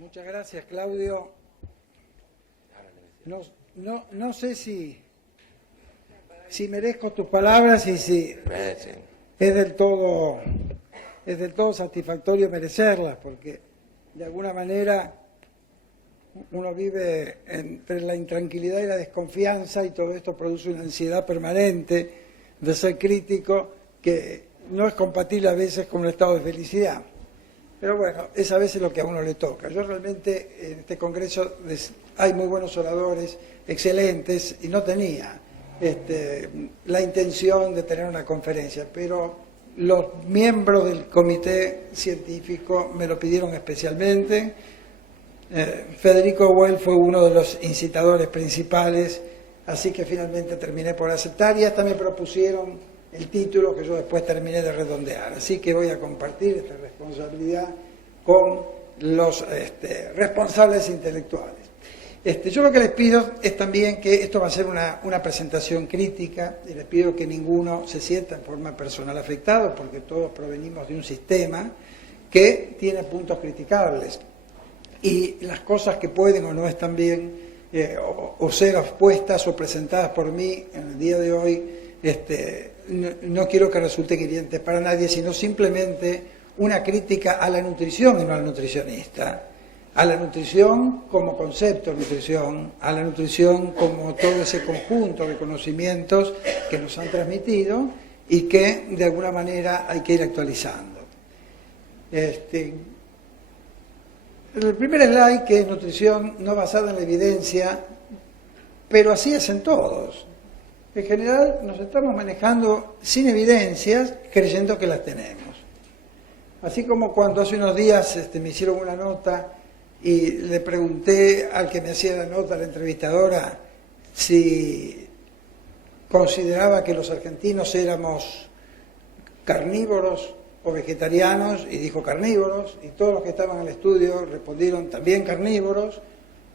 Muchas gracias, Claudio. No sé si merezco tus palabras y si es del todo satisfactorio merecerlas, porque de alguna manera uno vive entre la intranquilidad y la desconfianza y todo esto produce una ansiedad permanente de ser crítico que no es compatible a veces con un estado de felicidad. Pero bueno, es a veces lo que a uno le toca. Yo realmente en este congreso hay muy buenos oradores, excelentes, y no tenía la intención de tener una conferencia, pero los miembros del comité científico me lo pidieron especialmente. Federico Well fue uno de los incitadores principales, así que finalmente terminé por aceptar y hasta me propusieron el título que yo después terminé de redondear. Así que voy a compartir esta responsabilidad con los responsables intelectuales. Yo lo que les pido es también que esto va a ser una presentación crítica y les pido que ninguno se sienta en forma personal afectado porque todos provenimos de un sistema que tiene puntos criticables y las cosas que pueden o no están bien o ser expuestas o presentadas por mí en el día de hoy no quiero que resulten hirientes para nadie, sino simplemente una crítica a la nutrición y no al nutricionista. A la nutrición como concepto de nutrición, a la nutrición como todo ese conjunto de conocimientos que nos han transmitido y que de alguna manera hay que ir actualizando. El primer slide, que es nutrición no basada en la evidencia, pero así es en todos. En general nos estamos manejando sin evidencias, creyendo que las tenemos. Así como cuando hace unos días me hicieron una nota y le pregunté al que me hacía la nota, a la entrevistadora, si consideraba que los argentinos éramos carnívoros o vegetarianos, y dijo carnívoros, y todos los que estaban en el estudio respondieron también carnívoros,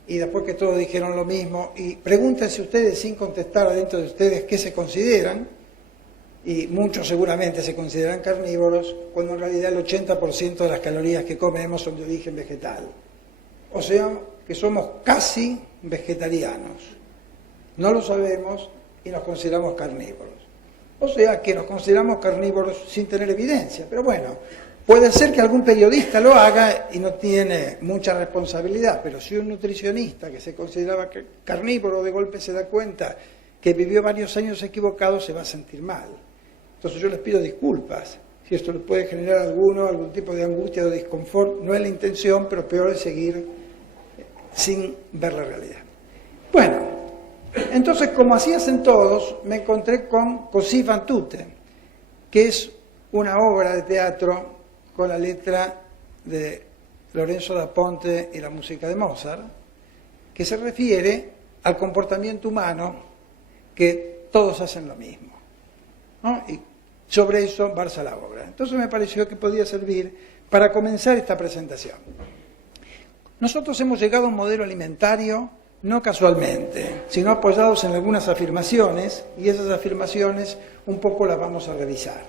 y después que todos dijeron lo mismo, y pregúntense ustedes sin contestar adentro de ustedes qué se consideran, y muchos seguramente se consideran carnívoros, cuando en realidad el 80% de las calorías que comemos son de origen vegetal. O sea, que somos casi vegetarianos. No lo sabemos y nos consideramos carnívoros. O sea, que nos consideramos carnívoros sin tener evidencia. Pero bueno, puede ser que algún periodista lo haga y no tiene mucha responsabilidad, pero si un nutricionista que se consideraba carnívoro de golpe se da cuenta que vivió varios años equivocado, se va a sentir mal. Entonces yo les pido disculpas. Si esto les puede generar algún tipo de angustia o de disconfort, no es la intención, pero peor es seguir sin ver la realidad. Bueno, entonces como así hacen todos, me encontré con Così fan tutte, que es una obra de teatro con la letra de Lorenzo da Ponte y la música de Mozart, que se refiere al comportamiento humano, que todos hacen lo mismo, ¿no? Y sobre eso versa la obra. Entonces me pareció que podía servir para comenzar esta presentación. Nosotros hemos llegado a un modelo alimentario no casualmente, sino apoyados en algunas afirmaciones, y esas afirmaciones un poco las vamos a revisar.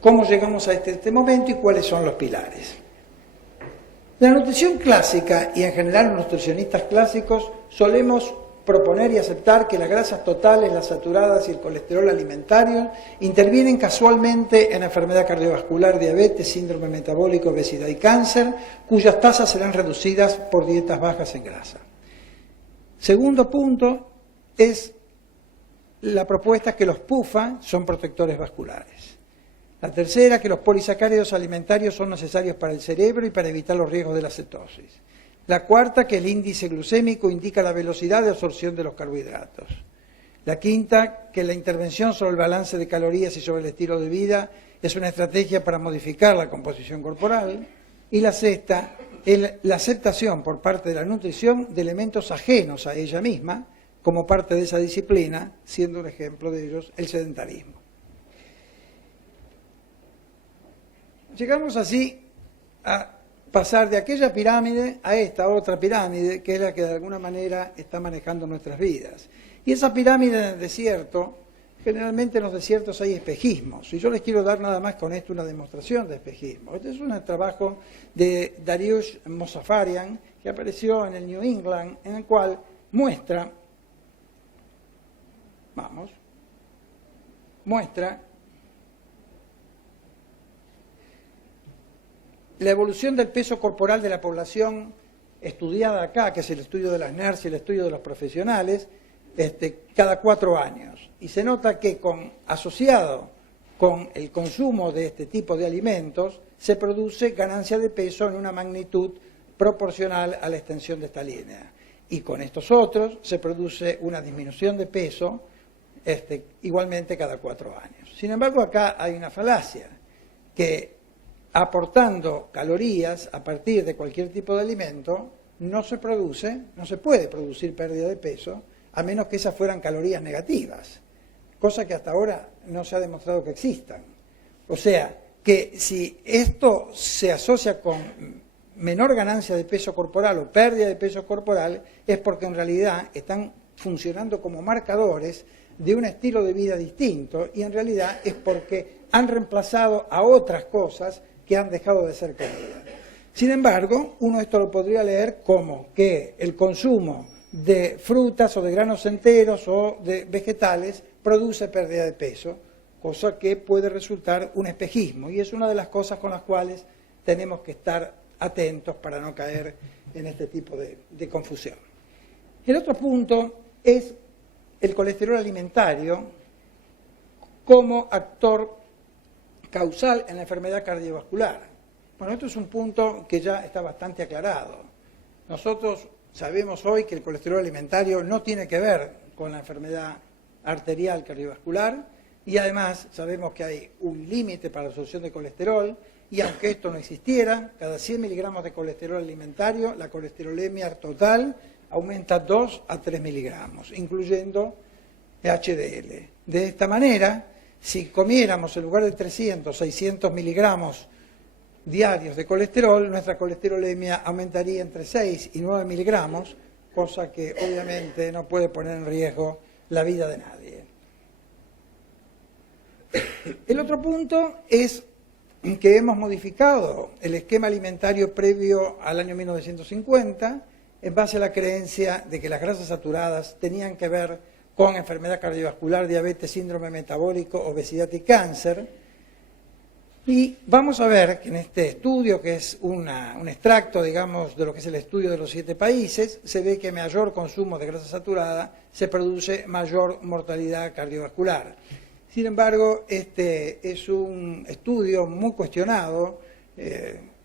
¿Cómo llegamos a este momento y cuáles son los pilares? La nutrición clásica, y en general los nutricionistas clásicos, solemos proponer y aceptar que las grasas totales, las saturadas y el colesterol alimentario intervienen casualmente en enfermedad cardiovascular, diabetes, síndrome metabólico, obesidad y cáncer, cuyas tasas serán reducidas por dietas bajas en grasa. Segundo punto es la propuesta que los PUFA son protectores vasculares. La tercera, que los polisacáridos alimentarios son necesarios para el cerebro y para evitar los riesgos de la cetosis. La cuarta, que el índice glucémico indica la velocidad de absorción de los carbohidratos. La quinta, que la intervención sobre el balance de calorías y sobre el estilo de vida es una estrategia para modificar la composición corporal. Y la sexta, la aceptación por parte de la nutrición de elementos ajenos a ella misma como parte de esa disciplina, siendo un ejemplo de ellos el sedentarismo. Llegamos así a pasar de aquella pirámide a esta otra pirámide, que es la que de alguna manera está manejando nuestras vidas. Y esa pirámide en el desierto Generalmente en los desiertos hay espejismos, y yo les quiero dar nada más con esto una demostración de espejismo. Este es un trabajo de Dariush Mozaffarian, que apareció en el New England, en el cual muestra la evolución del peso corporal de la población estudiada acá, que es el estudio de las NERS y el estudio de los profesionales, cada 4 años. Y se nota que asociado con el consumo de este tipo de alimentos, se produce ganancia de peso en una magnitud proporcional a la extensión de esta línea. Y con estos otros se produce una disminución de peso igualmente cada 4 años. Sin embargo, acá hay una falacia, que aportando calorías a partir de cualquier tipo de alimento, no se puede producir pérdida de peso, a menos que esas fueran calorías negativas, cosa que hasta ahora no se ha demostrado que existan. O sea, que si esto se asocia con menor ganancia de peso corporal o pérdida de peso corporal, es porque en realidad están funcionando como marcadores de un estilo de vida distinto, y en realidad es porque han reemplazado a otras cosas que han dejado de ser comida. Sin embargo, uno esto lo podría leer como que el consumo de frutas o de granos enteros o de vegetales produce pérdida de peso, cosa que puede resultar un espejismo, y es una de las cosas con las cuales tenemos que estar atentos para no caer en este tipo de confusión. El otro punto es el colesterol alimentario como actor causal en la enfermedad cardiovascular. Bueno, esto es un punto que ya está bastante aclarado. Nosotros sabemos hoy que el colesterol alimentario no tiene que ver con la enfermedad arterial cardiovascular, y además sabemos que hay un límite para la absorción de colesterol, y aunque esto no existiera, cada 100 miligramos de colesterol alimentario, la colesterolemia total aumenta 2 a 3 miligramos, incluyendo HDL. De esta manera, si comiéramos en lugar de 300, 600 miligramos diarios de colesterol, nuestra colesterolemia aumentaría entre 6 y 9 miligramos, cosa que obviamente no puede poner en riesgo la vida de nadie. El otro punto es que hemos modificado el esquema alimentario previo al año 1950 en base a la creencia de que las grasas saturadas tenían que ver con enfermedad cardiovascular, diabetes, síndrome metabólico, obesidad y cáncer. Y vamos a ver que en este estudio, que es un extracto, digamos, de lo que es el estudio de los 7 países, se ve que mayor consumo de grasa saturada se produce mayor mortalidad cardiovascular. Sin embargo, este es un estudio muy cuestionado,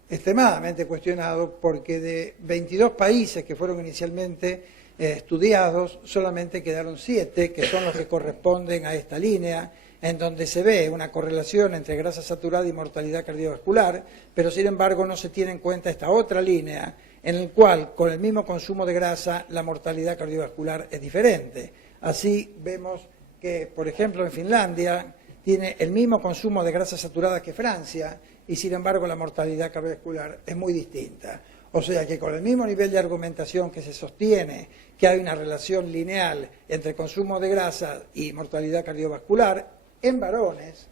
extremadamente cuestionado, porque de 22 países que fueron inicialmente estudiados, solamente quedaron 7, que son los que corresponden a esta línea, en donde se ve una correlación entre grasa saturada y mortalidad cardiovascular, pero sin embargo no se tiene en cuenta esta otra línea, en el cual con el mismo consumo de grasa la mortalidad cardiovascular es diferente. Así vemos que, por ejemplo, en Finlandia tiene el mismo consumo de grasa saturada que Francia, y sin embargo la mortalidad cardiovascular es muy distinta. O sea que con el mismo nivel de argumentación que se sostiene que hay una relación lineal entre consumo de grasa y mortalidad cardiovascular, en varones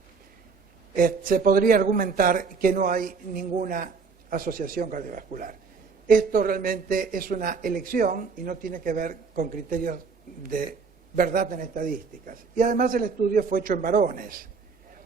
se podría argumentar que no hay ninguna asociación cardiovascular. Esto realmente es una elección y no tiene que ver con criterios de verdad en estadísticas. Y además el estudio fue hecho en varones.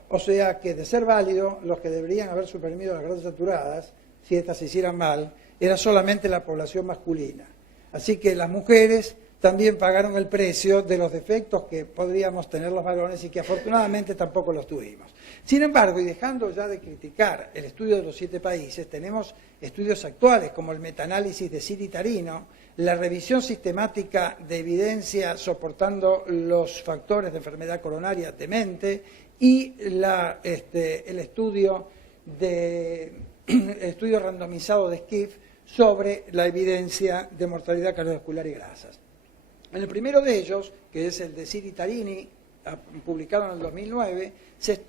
O sea que, de ser válido, los que deberían haber suprimido las grasas saturadas, si estas se hicieran mal, era solamente la población masculina. Así que las mujeres también pagaron el precio de los defectos que podríamos tener los varones y que afortunadamente tampoco los tuvimos. Sin embargo, y dejando ya de criticar el estudio de los 7 países, tenemos estudios actuales como el metaanálisis de Siri Tarino, la revisión sistemática de evidencia soportando los factores de enfermedad coronaria demente y el estudio randomizado de SCIF sobre la evidencia de mortalidad cardiovascular y grasas. En el primero de ellos, que es el de Siri Tarini, publicado en el 2009, se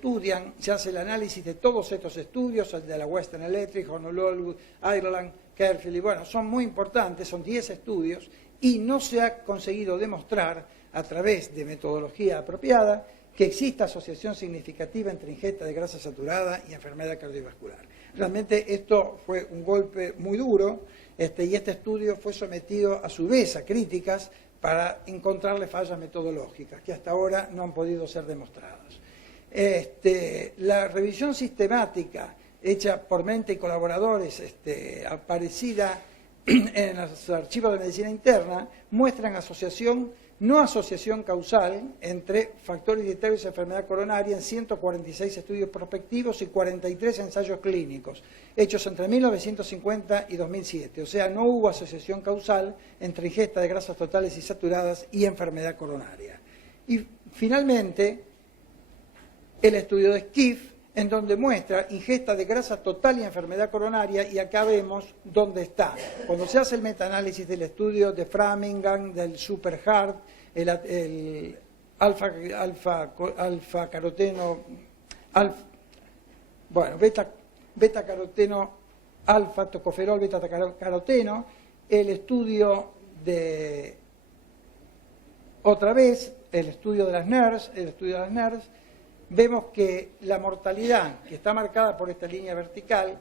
hace el análisis de todos estos estudios, el de la Western Electric, Honolulu, Ireland, Fairfield, y bueno, son muy importantes, son 10 estudios, y no se ha conseguido demostrar, a través de metodología apropiada, que exista asociación significativa entre ingesta de grasa saturada y enfermedad cardiovascular. Realmente esto fue un golpe muy duro, y este estudio fue sometido a su vez a críticas para encontrarle fallas metodológicas que hasta ahora no han podido ser demostradas. La revisión sistemática hecha por Mente y colaboradores, aparecida en los archivos de medicina interna, muestran no asociación causal entre factores dietarios y enfermedad coronaria en 146 estudios prospectivos y 43 ensayos clínicos, hechos entre 1950 y 2007. O sea, no hubo asociación causal entre ingesta de grasas totales y saturadas y enfermedad coronaria. Y finalmente, el estudio de Skiff, en donde muestra ingesta de grasa total y enfermedad coronaria, y acá vemos dónde está. Cuando se hace el metaanálisis del estudio de Framingham, del SuperHeart, el beta-caroteno, alfa-tocoferol, beta-caroteno, el estudio de, otra vez, el estudio de las NERS, vemos que la mortalidad que está marcada por esta línea vertical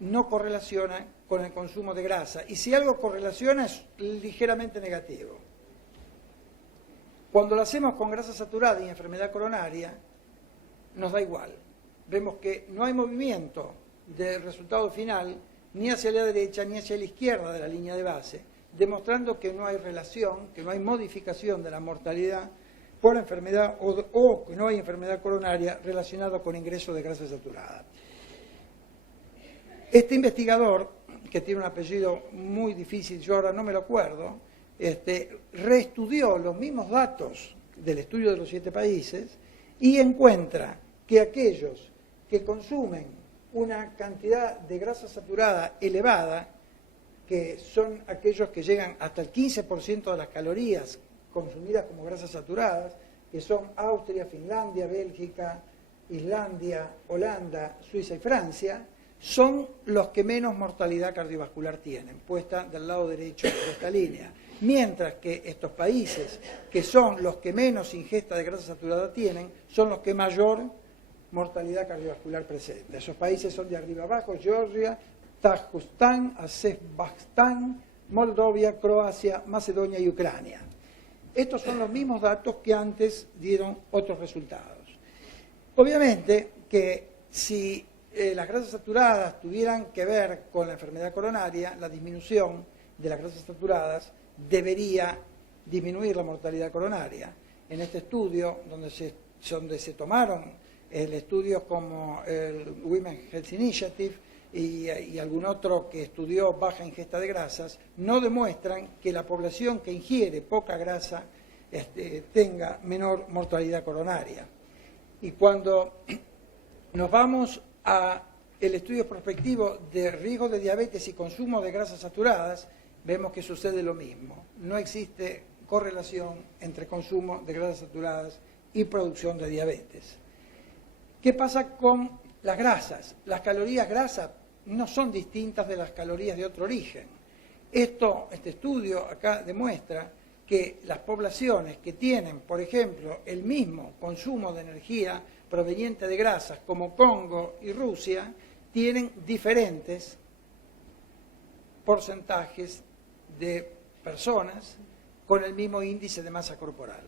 no correlaciona con el consumo de grasa. Y si algo correlaciona es ligeramente negativo. Cuando lo hacemos con grasa saturada y enfermedad coronaria, nos da igual. Vemos que no hay movimiento del resultado final ni hacia la derecha ni hacia la izquierda de la línea de base, demostrando que no hay relación, que no hay modificación de la mortalidad por enfermedad o que no hay enfermedad coronaria relacionada con ingreso de grasa saturada. Este investigador, que tiene un apellido muy difícil, yo ahora no me lo acuerdo, reestudió los mismos datos del estudio de los 7 países y encuentra que aquellos que consumen una cantidad de grasa saturada elevada, que son aquellos que llegan hasta el 15% de las calorías consumidas como grasas saturadas, que son Austria, Finlandia, Bélgica, Islandia, Holanda, Suiza y Francia, son los que menos mortalidad cardiovascular tienen, puesta del lado derecho de esta línea. Mientras que estos países, que son los que menos ingesta de grasa saturada tienen, son los que mayor mortalidad cardiovascular presentan. Esos países son de arriba abajo: Georgia, Tajikistán, Azerbaiyán, Moldavia, Croacia, Macedonia y Ucrania. Estos son los mismos datos que antes dieron otros resultados. Obviamente que si las grasas saturadas tuvieran que ver con la enfermedad coronaria, la disminución de las grasas saturadas debería disminuir la mortalidad coronaria. En este estudio, donde se tomaron estudios como el Women's Health Initiative y algún otro que estudió baja ingesta de grasas, no demuestran que la población que ingiere poca grasa tenga menor mortalidad coronaria. Y cuando nos vamos a el estudio prospectivo de riesgo de diabetes y consumo de grasas saturadas, vemos que sucede lo mismo. No existe correlación entre consumo de grasas saturadas y producción de diabetes. ¿Qué pasa con las grasas? Las calorías grasas no son distintas de las calorías de otro origen. Este estudio acá demuestra que las poblaciones que tienen, por ejemplo, el mismo consumo de energía proveniente de grasas, como Congo y Rusia, tienen diferentes porcentajes de personas con el mismo índice de masa corporal.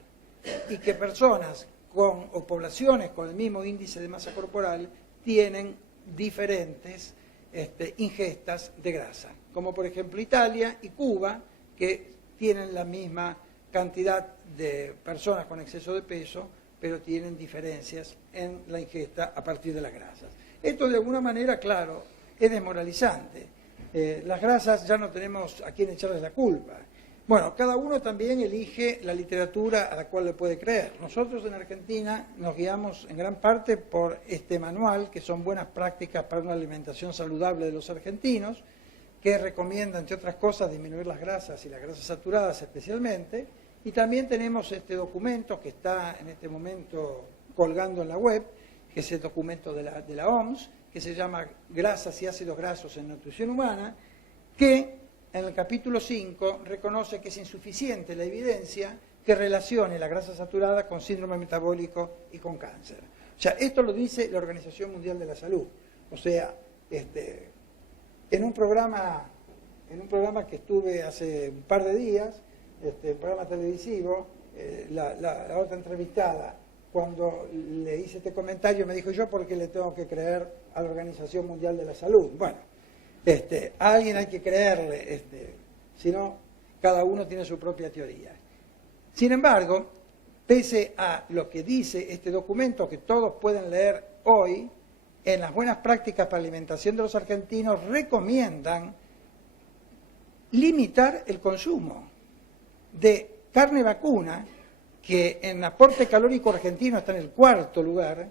Y que personas o poblaciones con el mismo índice de masa corporal tienen diferentes ingestas de grasa, como por ejemplo Italia y Cuba, que tienen la misma cantidad de personas con exceso de peso, pero tienen diferencias en la ingesta a partir de las grasas. Esto de alguna manera, claro, es desmoralizante. Las grasas ya no tenemos a quién echarles la culpa. Bueno, cada uno también elige la literatura a la cual le puede creer. Nosotros en Argentina nos guiamos en gran parte por este manual, que son buenas prácticas para una alimentación saludable de los argentinos, que recomienda, entre otras cosas, disminuir las grasas y las grasas saturadas especialmente. Y también tenemos este documento que está en este momento colgando en la web, que es el documento de la OMS, que se llama Grasas y ácidos grasos en nutrición humana, que en el capítulo 5 reconoce que es insuficiente la evidencia que relacione la grasa saturada con síndrome metabólico y con cáncer. O sea, esto lo dice la Organización Mundial de la Salud. O sea, en un programa que estuve hace un par de días, un programa televisivo, la otra entrevistada, cuando le hice este comentario, me dijo: yo porque le tengo que creer a la Organización Mundial de la Salud. Bueno, a alguien hay que creerle, si no, cada uno tiene su propia teoría. Sin embargo, pese a lo que dice este documento, que todos pueden leer hoy, en las buenas prácticas para la alimentación de los argentinos recomiendan limitar el consumo de carne vacuna, que en aporte calórico argentino está en el 4º lugar,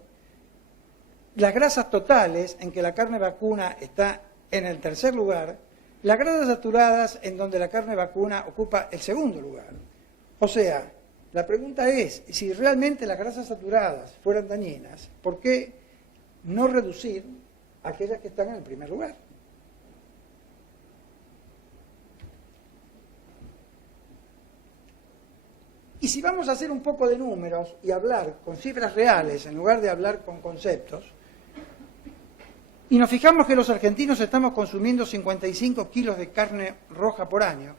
las grasas totales, en que la carne vacuna está en el 3er lugar, las grasas saturadas, en donde la carne vacuna ocupa el 2º lugar. O sea, la pregunta es, si realmente las grasas saturadas fueran dañinas, ¿por qué no reducir aquellas que están en el 1er lugar? Y si vamos a hacer un poco de números y hablar con cifras reales en lugar de hablar con conceptos, y nos fijamos que los argentinos estamos consumiendo 55 kilos de carne roja por año,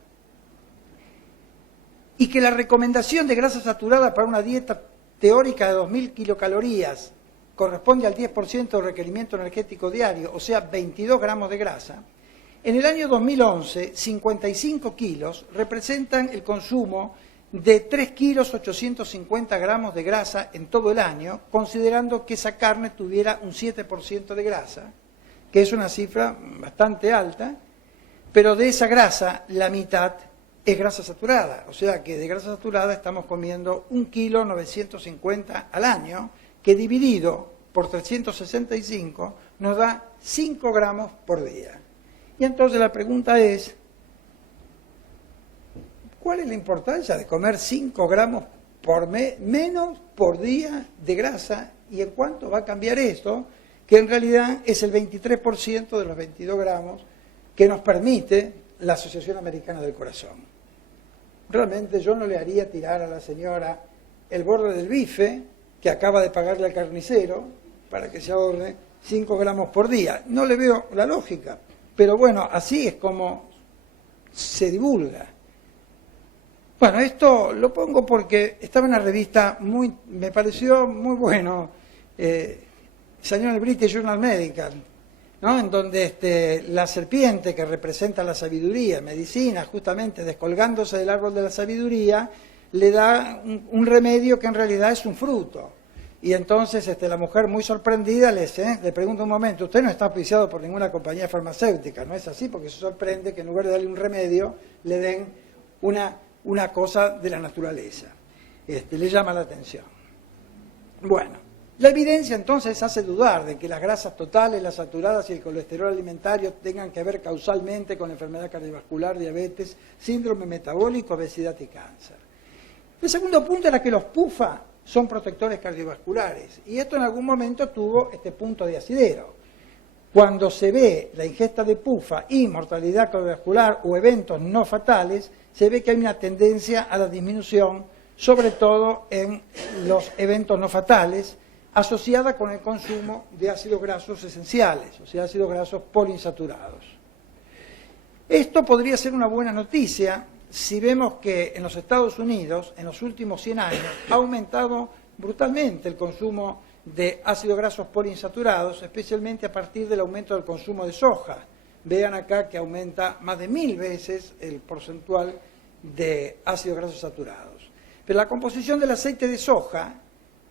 y que la recomendación de grasa saturada para una dieta teórica de 2.000 kilocalorías corresponde al 10% del requerimiento energético diario, o sea, 22 gramos de grasa, en el año 2011, 55 kilos representan el consumo de 3 kilos 850 gramos de grasa en todo el año, considerando que esa carne tuviera un 7% de grasa, que es una cifra bastante alta, pero de esa grasa la mitad es grasa saturada, o sea que de grasa saturada estamos comiendo 1 kilo 950 al año, que dividido por 365 nos da 5 gramos por día. Y entonces la pregunta es, ¿cuál es la importancia de comer 5 gramos menos por día de grasa? ¿Y en cuánto va a cambiar esto? Que en realidad es el 23% de los 22 gramos que nos permite la Asociación Americana del Corazón. Realmente yo no le haría tirar a la señora el borde del bife que acaba de pagarle al carnicero para que se ahorre 5 gramos por día. No le veo la lógica, pero bueno, así es como se divulga. Bueno, esto lo pongo porque estaba en una revista, me pareció muy bueno, salió en el British Journal Medical, ¿no? En donde la serpiente que representa la sabiduría en medicina, justamente descolgándose del árbol de la sabiduría, le da un remedio que en realidad es un fruto. Y entonces la mujer, muy sorprendida, le pregunta: un momento, usted no está auspiciado por ninguna compañía farmacéutica, ¿no es así? Porque se sorprende que en lugar de darle un remedio, le den una cosa de la naturaleza. Le llama la atención. Bueno, la evidencia entonces hace dudar de que las grasas totales, las saturadas y el colesterol alimentario tengan que ver causalmente con enfermedad cardiovascular, diabetes, síndrome metabólico, obesidad y cáncer. El segundo punto era que los PUFA son protectores cardiovasculares, y esto en algún momento tuvo este punto de asidero. Cuando se ve la ingesta de PUFA y mortalidad cardiovascular o eventos no fatales, se ve que hay una tendencia a la disminución, sobre todo en los eventos no fatales, asociada con el consumo de ácidos grasos esenciales, o sea, ácidos grasos poliinsaturados. Esto podría ser una buena noticia si vemos que en los Estados Unidos, en los últimos 100 años, ha aumentado brutalmente el consumo de ácidos grasos poliinsaturados, especialmente a partir del aumento del consumo de soja. Vean acá que aumenta más de 1000 veces el porcentual de ácidos grasos saturados. Pero la composición del aceite de soja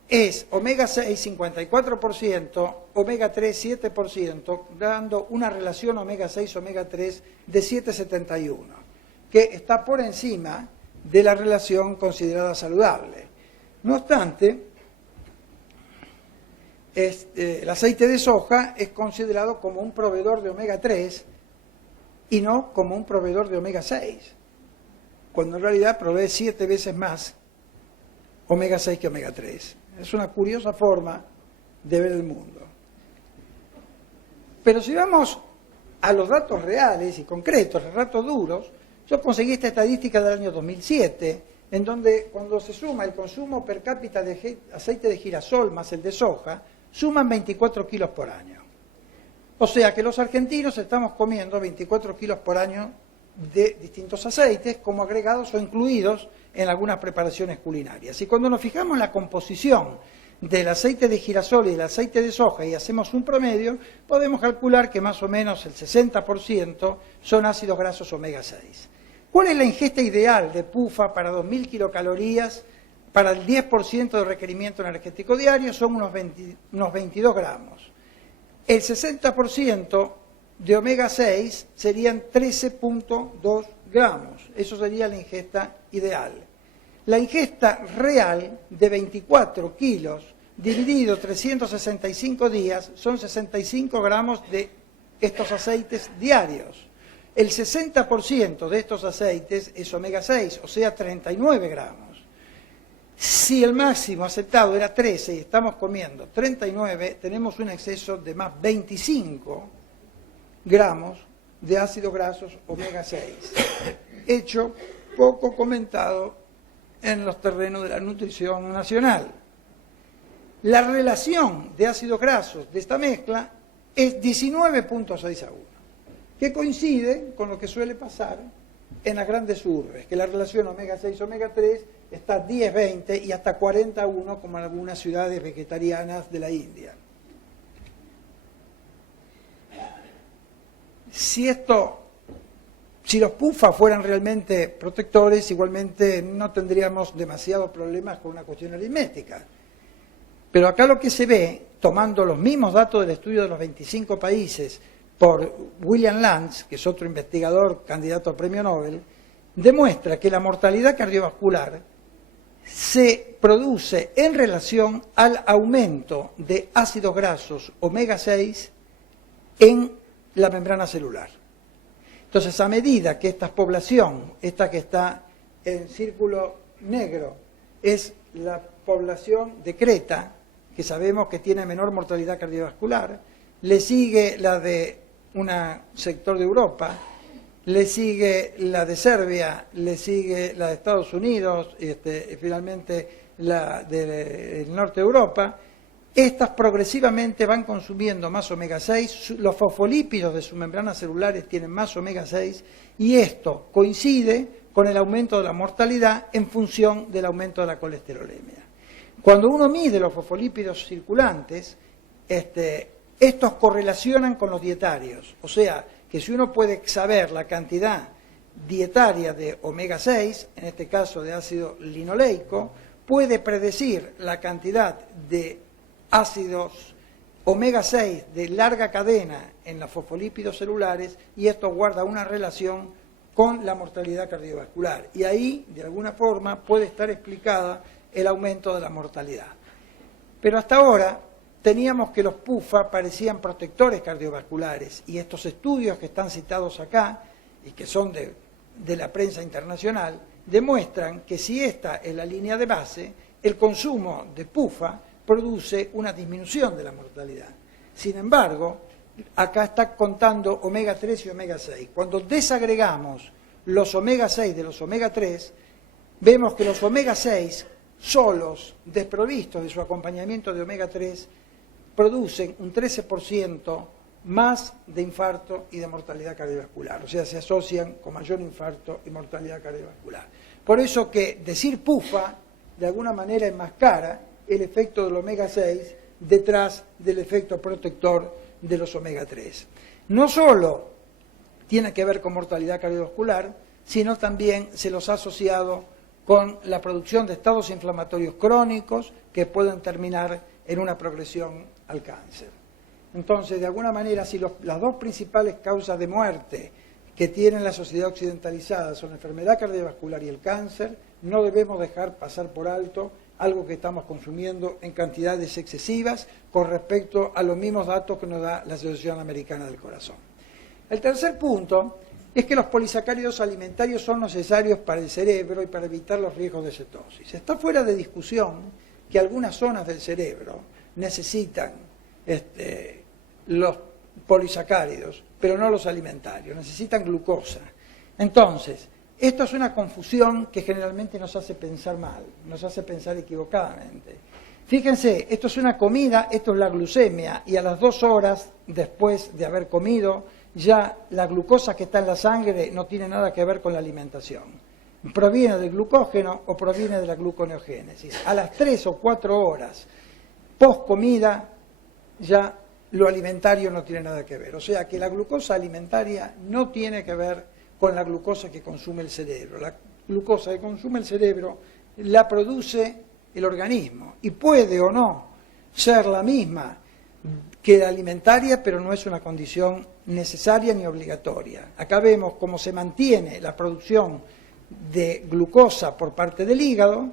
es omega 6 54%, omega 3 7%, dando una relación omega 6 omega 3 de 7,71, que está por encima de la relación considerada saludable. No obstante, el aceite de soja es considerado como un proveedor de omega 3 y no como un proveedor de omega 6, cuando en realidad provee 7 veces más omega 6 que omega 3. Es una curiosa forma de ver el mundo. Pero si vamos a los datos reales y concretos, los datos duros, yo conseguí esta estadística del año 2007, en donde cuando se suma el consumo per cápita de aceite de girasol más el de soja, suman 24 kilos por año. O sea que los argentinos estamos comiendo 24 kilos por año de distintos aceites como agregados o incluidos en algunas preparaciones culinarias. Y cuando nos fijamos en la composición del aceite de girasol y del aceite de soja y hacemos un promedio, podemos calcular que más o menos el 60% son ácidos grasos omega 6. ¿Cuál es la ingesta ideal de PUFA para 2.000 kilocalorías para el 10% de requerimiento energético diario? Son unos 22 gramos. El 60% de omega 6 serían 13.2 gramos. Eso sería la ingesta ideal. La ingesta real de 24 kilos dividido 365 días son 65 gramos de estos aceites diarios. El 60% de estos aceites es omega 6, o sea 39 gramos. Si el máximo aceptado era 13 y estamos comiendo 39, tenemos un exceso de más 25 gramos de ácidos grasos omega 6. Hecho poco comentado en los terrenos de la nutrición nacional. La relación de ácidos grasos de esta mezcla es 19.6 a 1, que coincide con lo que suele pasar en las grandes urbes, que la relación omega 6 omega 3 está 10-20 y hasta 40-1 como en algunas ciudades vegetarianas de la India. Si los PUFA fueran realmente protectores, igualmente no tendríamos demasiados problemas con una cuestión aritmética. Pero acá lo que se ve, tomando los mismos datos del estudio de los 25 países por William Lantz, que es otro investigador candidato al premio Nobel, demuestra que la mortalidad cardiovascular se produce en relación al aumento de ácidos grasos omega 6 en la membrana celular. Entonces, a medida que esta población, esta que está en círculo negro, es la población de Creta, que sabemos que tiene menor mortalidad cardiovascular, le sigue la de un sector de Europa, le sigue la de Serbia, le sigue la de Estados Unidos, y finalmente la del norte de Europa. Estas progresivamente van consumiendo más omega 6, los fosfolípidos de sus membranas celulares tienen más omega 6 y esto coincide con el aumento de la mortalidad en función del aumento de la colesterolemia. Cuando uno mide los fosfolípidos circulantes, estos correlacionan con los dietarios, o sea, que si uno puede saber la cantidad dietaria de omega 6, en este caso de ácido linoleico, puede predecir la cantidad de ácidos omega 6 de larga cadena en los fosfolípidos celulares y esto guarda una relación con la mortalidad cardiovascular. Y ahí, de alguna forma, puede estar explicada el aumento de la mortalidad. Pero hasta ahora teníamos que los PUFA parecían protectores cardiovasculares y estos estudios que están citados acá y que son de la prensa internacional demuestran que si esta es la línea de base, el consumo de PUFA produce una disminución de la mortalidad. Sin embargo, acá está contando omega 3 y omega 6. Cuando desagregamos los omega 6 de los omega 3, vemos que los omega 6 solos, desprovistos de su acompañamiento de omega 3, producen un 13% más de infarto y de mortalidad cardiovascular. O sea, se asocian con mayor infarto y mortalidad cardiovascular. Por eso que decir PUFA, de alguna manera, enmascara el efecto del omega 6 detrás del efecto protector de los omega 3. No solo tiene que ver con mortalidad cardiovascular, sino también se los ha asociado con la producción de estados inflamatorios crónicos que pueden terminar en una progresión al cáncer. Entonces, de alguna manera, si las dos principales causas de muerte que tiene la sociedad occidentalizada son la enfermedad cardiovascular y el cáncer, no debemos dejar pasar por alto algo que estamos consumiendo en cantidades excesivas con respecto a los mismos datos que nos da la Asociación Americana del Corazón. El tercer punto es que los polisacáridos alimentarios son necesarios para el cerebro y para evitar los riesgos de cetosis. Está fuera de discusión que algunas zonas del cerebro necesitan los polisacáridos, pero no los alimentarios, necesitan glucosa. Entonces, Esto es una confusión que generalmente nos hace pensar mal, nos hace pensar equivocadamente. Fíjense, esto es una comida, esto es la glucemia, y a las 2 horas después de haber comido, ya la glucosa que está en la sangre no tiene nada que ver con la alimentación. Proviene del glucógeno o proviene de la gluconeogénesis. A las 3 o 4 horas post comida, ya lo alimentario no tiene nada que ver. O sea que la glucosa alimentaria no tiene que ver con la glucosa que consume el cerebro. La glucosa que consume el cerebro la produce el organismo y puede o no ser la misma que la alimentaria, pero no es una condición necesaria ni obligatoria. Acá vemos cómo se mantiene la producción de glucosa por parte del hígado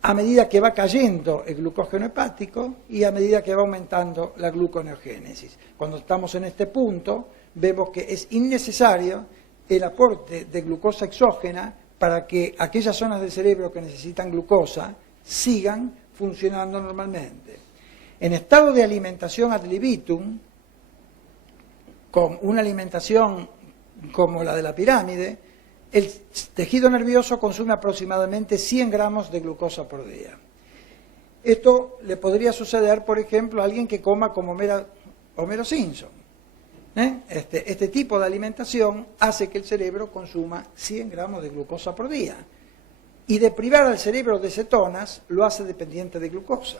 a medida que va cayendo el glucógeno hepático y a medida que va aumentando la gluconeogénesis. Cuando estamos en este punto, vemos que es innecesario el aporte de glucosa exógena para que aquellas zonas del cerebro que necesitan glucosa sigan funcionando normalmente. En estado de alimentación ad libitum, con una alimentación como la de la pirámide, el tejido nervioso consume aproximadamente 100 gramos de glucosa por día. Esto le podría suceder, por ejemplo, a alguien que coma como Homero Simpson. Este tipo de alimentación hace que el cerebro consuma 100 gramos de glucosa por día. Y de privar al cerebro de cetonas lo hace dependiente de glucosa.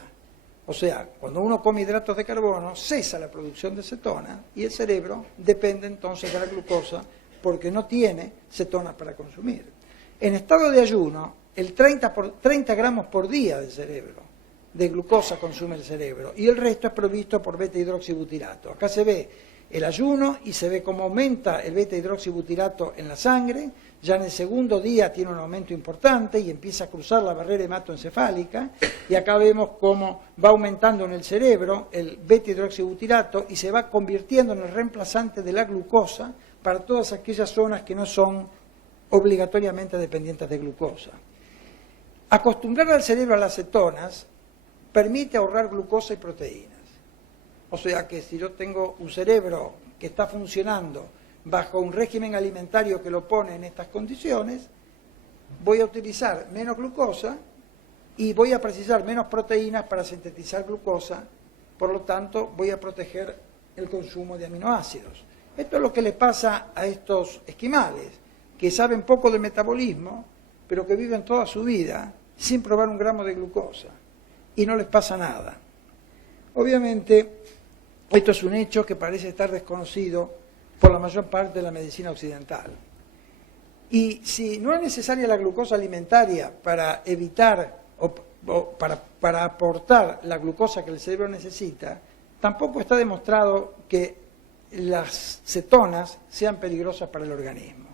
O sea, cuando uno come hidratos de carbono, cesa la producción de cetonas y el cerebro depende entonces de la glucosa porque no tiene cetonas para consumir. En estado de ayuno, el 30 gramos por día del cerebro de glucosa consume el cerebro y el resto es provisto por beta-hidroxibutirato. Acá se ve el ayuno y se ve cómo aumenta el beta-hidroxibutirato en la sangre. Ya en el segundo día tiene un aumento importante y empieza a cruzar la barrera hematoencefálica. Y acá vemos cómo va aumentando en el cerebro el beta-hidroxibutirato y se va convirtiendo en el reemplazante de la glucosa para todas aquellas zonas que no son obligatoriamente dependientes de glucosa. Acostumbrar al cerebro a las cetonas permite ahorrar glucosa y proteínas. O sea que si yo tengo un cerebro que está funcionando bajo un régimen alimentario que lo pone en estas condiciones, voy a utilizar menos glucosa y voy a precisar menos proteínas para sintetizar glucosa, por lo tanto voy a proteger el consumo de aminoácidos. Esto es lo que le pasa a estos esquimales, que saben poco de metabolismo, pero que viven toda su vida sin probar un gramo de glucosa, y no les pasa nada. Obviamente, esto es un hecho que parece estar desconocido por la mayor parte de la medicina occidental. Y si no es necesaria la glucosa alimentaria para evitar o para aportar la glucosa que el cerebro necesita, tampoco está demostrado que las cetonas sean peligrosas para el organismo.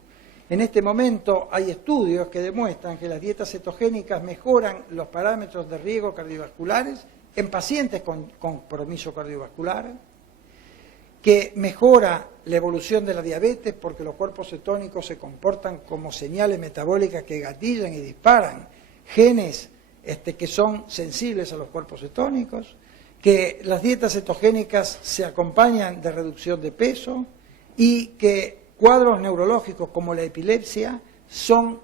En este momento hay estudios que demuestran que las dietas cetogénicas mejoran los parámetros de riesgo cardiovasculares en pacientes con compromiso cardiovascular, que mejora la evolución de la diabetes porque los cuerpos cetónicos se comportan como señales metabólicas que gatillan y disparan genes que son sensibles a los cuerpos cetónicos, que las dietas cetogénicas se acompañan de reducción de peso y que cuadros neurológicos como la epilepsia son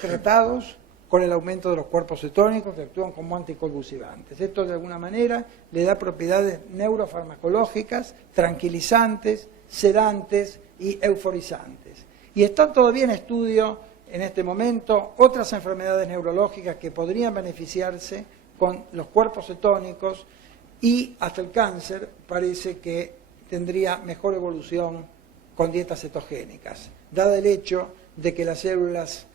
tratados con el aumento de los cuerpos cetónicos que actúan como anticonvulsivantes. Esto de alguna manera le da propiedades neurofarmacológicas, tranquilizantes, sedantes y euforizantes. Y están todavía en estudio en este momento otras enfermedades neurológicas que podrían beneficiarse con los cuerpos cetónicos y hasta el cáncer parece que tendría mejor evolución con dietas cetogénicas, dado el hecho de que las células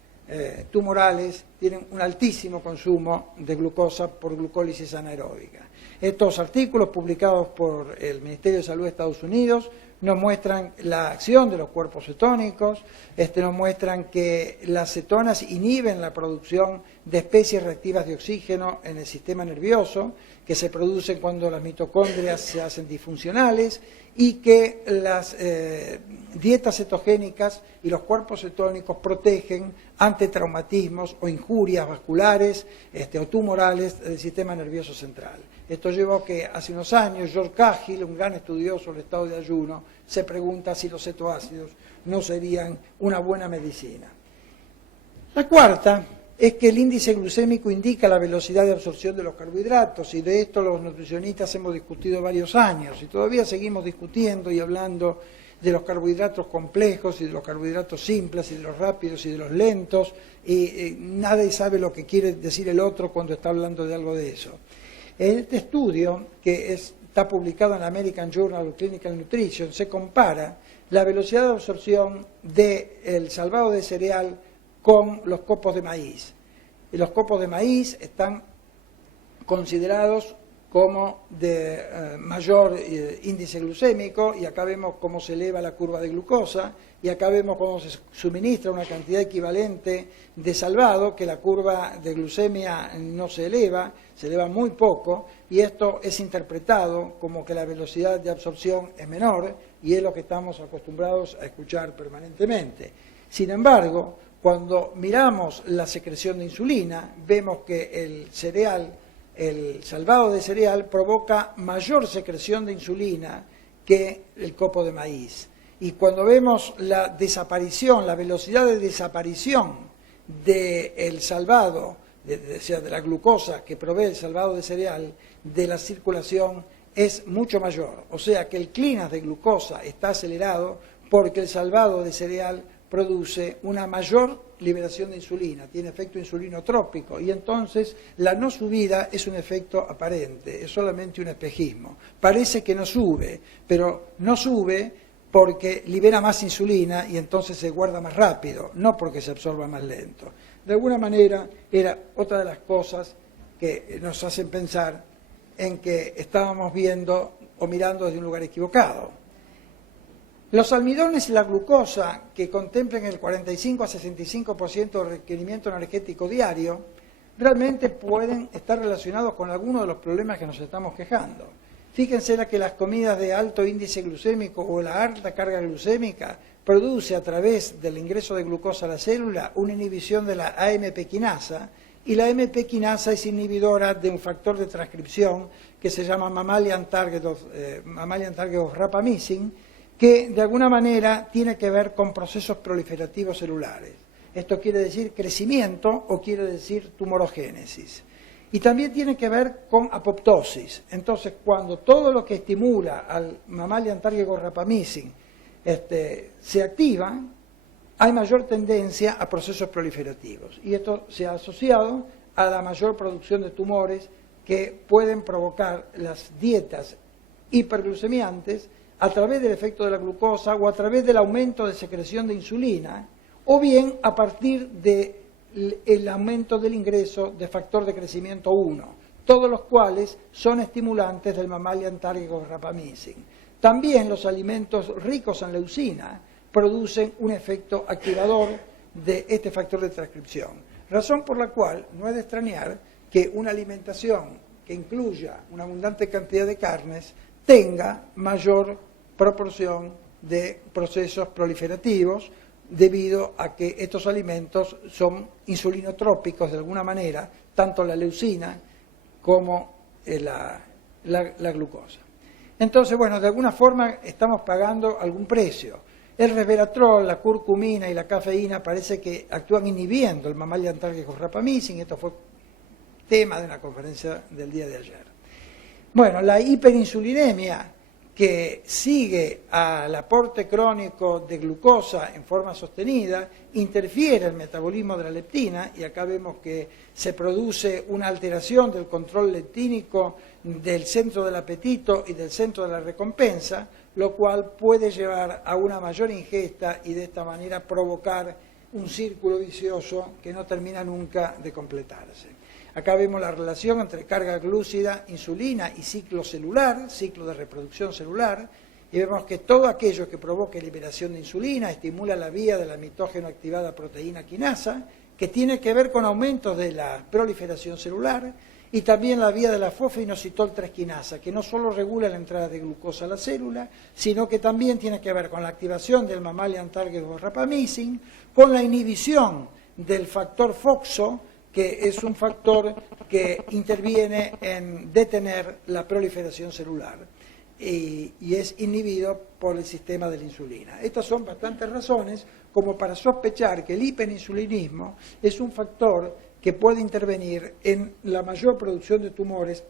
tumorales tienen un altísimo consumo de glucosa por glucólisis anaeróbica. Estos artículos publicados por el Ministerio de Salud de Estados Unidos nos muestran la acción de los cuerpos cetónicos, nos muestran que las cetonas inhiben la producción de especies reactivas de oxígeno en el sistema nervioso, que se producen cuando las mitocondrias se hacen disfuncionales, y que las dietas cetogénicas y los cuerpos cetónicos protegen ante traumatismos o injurias vasculares o tumorales del sistema nervioso central. Esto llevó a que hace unos años George Cahill, un gran estudioso del estado de ayuno, se pregunta si los cetoácidos no serían una buena medicina. La cuarta es que el índice glucémico indica la velocidad de absorción de los carbohidratos, y de esto los nutricionistas hemos discutido varios años, y todavía seguimos discutiendo y hablando de los carbohidratos complejos y de los carbohidratos simples y de los rápidos y de los lentos, y nadie sabe lo que quiere decir el otro cuando está hablando de algo de eso. Este estudio, que está publicado en la American Journal of Clinical Nutrition, se compara la velocidad de absorción del salvado de cereal con los copos de maíz. Y los copos de maíz están considerados como de mayor índice glucémico, y acá vemos cómo se eleva la curva de glucosa, y acá vemos cómo se suministra una cantidad equivalente de salvado, que la curva de glucemia no se eleva muy poco, y esto es interpretado como que la velocidad de absorción es menor, y es lo que estamos acostumbrados a escuchar permanentemente. Sin embargo, cuando miramos la secreción de insulina, vemos que el salvado de cereal provoca mayor secreción de insulina que el copo de maíz. Y cuando vemos la desaparición, la velocidad de desaparición del salvado, de la glucosa que provee el salvado de cereal, de la circulación, es mucho mayor. O sea que el clínax de glucosa está acelerado porque el salvado de cereal produce una mayor liberación de insulina, tiene efecto insulinotrópico, y entonces la no subida es un efecto aparente, es solamente un espejismo. Parece que no sube, pero no sube porque libera más insulina y entonces se guarda más rápido, no porque se absorba más lento. De alguna manera era otra de las cosas que nos hacen pensar en que estábamos viendo o mirando desde un lugar equivocado. Los almidones y la glucosa, que contemplan el 45 a 65% de requerimiento energético diario, realmente pueden estar relacionados con algunos de los problemas que nos estamos quejando. Fíjense que las comidas de alto índice glucémico o la alta carga glucémica produce a través del ingreso de glucosa a la célula una inhibición de la AMP quinasa, y la AMP quinasa es inhibidora de un factor de transcripción que se llama mammalian target of rapamycin, que de alguna manera tiene que ver con procesos proliferativos celulares. Esto quiere decir crecimiento o quiere decir tumorogénesis. Y también tiene que ver con apoptosis. Entonces, cuando todo lo que estimula al mammalian target of rapamycin se activa, hay mayor tendencia a procesos proliferativos. Y esto se ha asociado a la mayor producción de tumores que pueden provocar las dietas hiperglucemiantes a través del efecto de la glucosa o a través del aumento de secreción de insulina, o bien a partir del aumento del ingreso de factor de crecimiento 1, todos los cuales son estimulantes del mammalian target of rapamycin. También los alimentos ricos en leucina producen un efecto activador de este factor de transcripción, razón por la cual no es de extrañar que una alimentación que incluya una abundante cantidad de carnes tenga mayor proporción de procesos proliferativos, debido a que estos alimentos son insulinotrópicos de alguna manera, tanto la leucina como la glucosa. Entonces, bueno, de alguna forma estamos pagando algún precio. El resveratrol, la curcumina y la cafeína parece que actúan inhibiendo el mammalian target of rapamycin, esto fue tema de una conferencia del día de ayer. Bueno, la hiperinsulinemia, que sigue al aporte crónico de glucosa en forma sostenida, interfiere el metabolismo de la leptina, y acá vemos que se produce una alteración del control leptínico del centro del apetito y del centro de la recompensa, lo cual puede llevar a una mayor ingesta y de esta manera provocar un círculo vicioso que no termina nunca de completarse. Acá vemos la relación entre carga glúcida, insulina y ciclo celular, ciclo de reproducción celular, y vemos que todo aquello que provoque liberación de insulina estimula la vía de la mitógeno activada proteína quinasa, que tiene que ver con aumentos de la proliferación celular, y también la vía de la fosfainositol 3 quinasa, que no solo regula la entrada de glucosa a la célula, sino que también tiene que ver con la activación del mammalian target of rapamycin, con la inhibición del factor FOXO, que es un factor que interviene en detener la proliferación celular. y es inhibido por el sistema de la insulina. Estas son bastantes razones como para sospechar que el hiperinsulinismo es un factor que puede intervenir en la mayor producción de tumores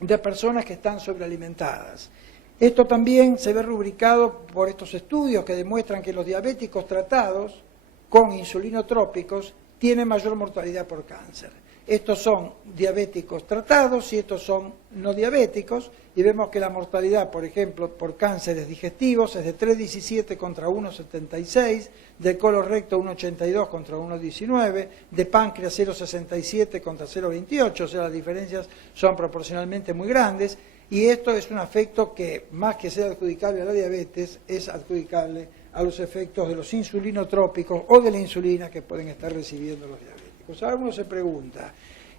de personas que están sobrealimentadas. Esto también se ve rubricado por estos estudios que demuestran que los diabéticos tratados con insulinotrópicos tienen mayor mortalidad por cáncer. Estos son diabéticos tratados y estos son no diabéticos, y vemos que la mortalidad, por ejemplo, por cánceres digestivos es de 3,17 contra 1,76, de colorecto 1,82 contra 1,19, de páncreas 0,67 contra 0,28, o sea, las diferencias son proporcionalmente muy grandes, y esto es un efecto que, más que ser adjudicable a la diabetes, es adjudicable a los efectos de los insulinotrópicos o de la insulina que pueden estar recibiendo los diabéticos. Ahora uno se pregunta,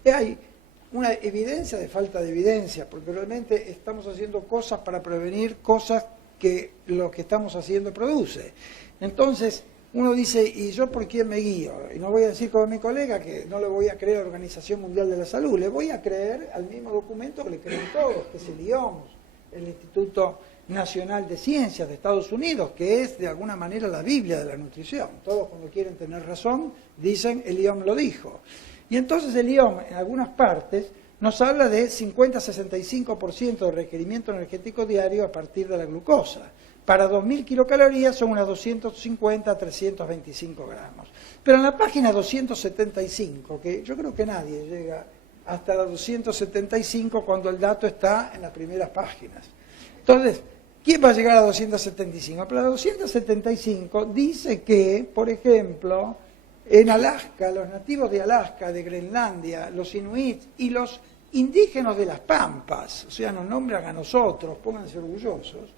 ¿hay una evidencia de falta de evidencia? Porque realmente estamos haciendo cosas para prevenir cosas que lo que estamos haciendo produce. Entonces, uno dice, ¿y yo por quién me guío? Y no voy a decir como mi colega que no le voy a creer a la Organización Mundial de la Salud, le voy a creer al mismo documento que le creen todos, que es el IOMS, el Instituto Nacional de Ciencias de Estados Unidos, que es de alguna manera la Biblia de la nutrición. Todos cuando quieren tener razón dicen el IOM lo dijo. Y entonces el IOM en algunas partes nos habla de 50-65% de requerimiento energético diario a partir de la glucosa. Para 2.000 kilocalorías son unas 250 a 325 gramos. Pero en la página 275, que yo creo que nadie llega hasta la 275 cuando el dato está en las primeras páginas. Entonces, ¿quién va a llegar a 275? Pero la 275 dice que, por ejemplo, en Alaska, los nativos de Alaska, de Groenlandia, los inuits y los indígenas de las Pampas, o sea, nos nombran a nosotros, pónganse orgullosos,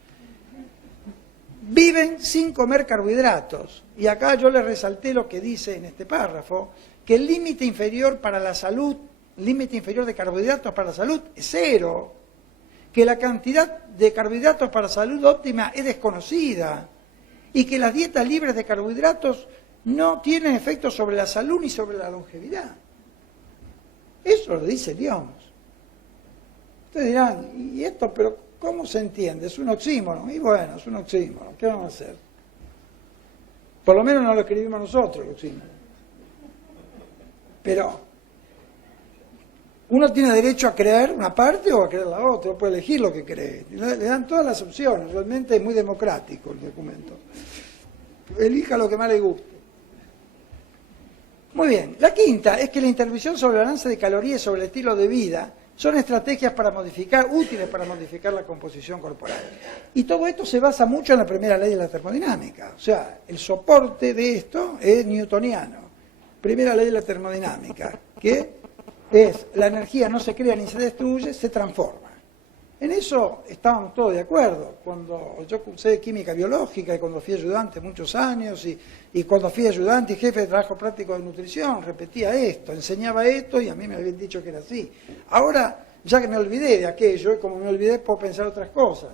viven sin comer carbohidratos. Y acá yo les resalté lo que dice en este párrafo, que el límite inferior para la salud, límite inferior de carbohidratos para la salud es 0, que la cantidad de carbohidratos para salud óptima es desconocida y que las dietas libres de carbohidratos no tienen efectos sobre la salud ni sobre la longevidad. Eso lo dice el IOMS. Ustedes dirán, ¿y esto pero cómo se entiende? ¿Es un oxímoron? Y bueno, es un oxímoron. ¿Qué vamos a hacer? Por lo menos no lo escribimos nosotros, el oxímoron. Pero uno tiene derecho a creer una parte o a creer la otra, uno puede elegir lo que cree. Le dan todas las opciones, realmente es muy democrático el documento. Elija lo que más le guste. Muy bien, la quinta es que la intervención sobre el balance de calorías y sobre el estilo de vida son estrategias para modificar, útiles para modificar la composición corporal. Y todo esto se basa mucho en la primera ley de la termodinámica. O sea, el soporte de esto es newtoniano. Primera ley de la termodinámica, que es la energía no se crea ni se destruye, se transforma. En eso estábamos todos de acuerdo. Cuando yo cursé química biológica y cuando fui ayudante muchos años y cuando fui ayudante y jefe de trabajo práctico de nutrición, repetía esto, enseñaba esto y a mí me habían dicho que era así. Ahora, ya que me olvidé de aquello y como me olvidé puedo pensar otras cosas.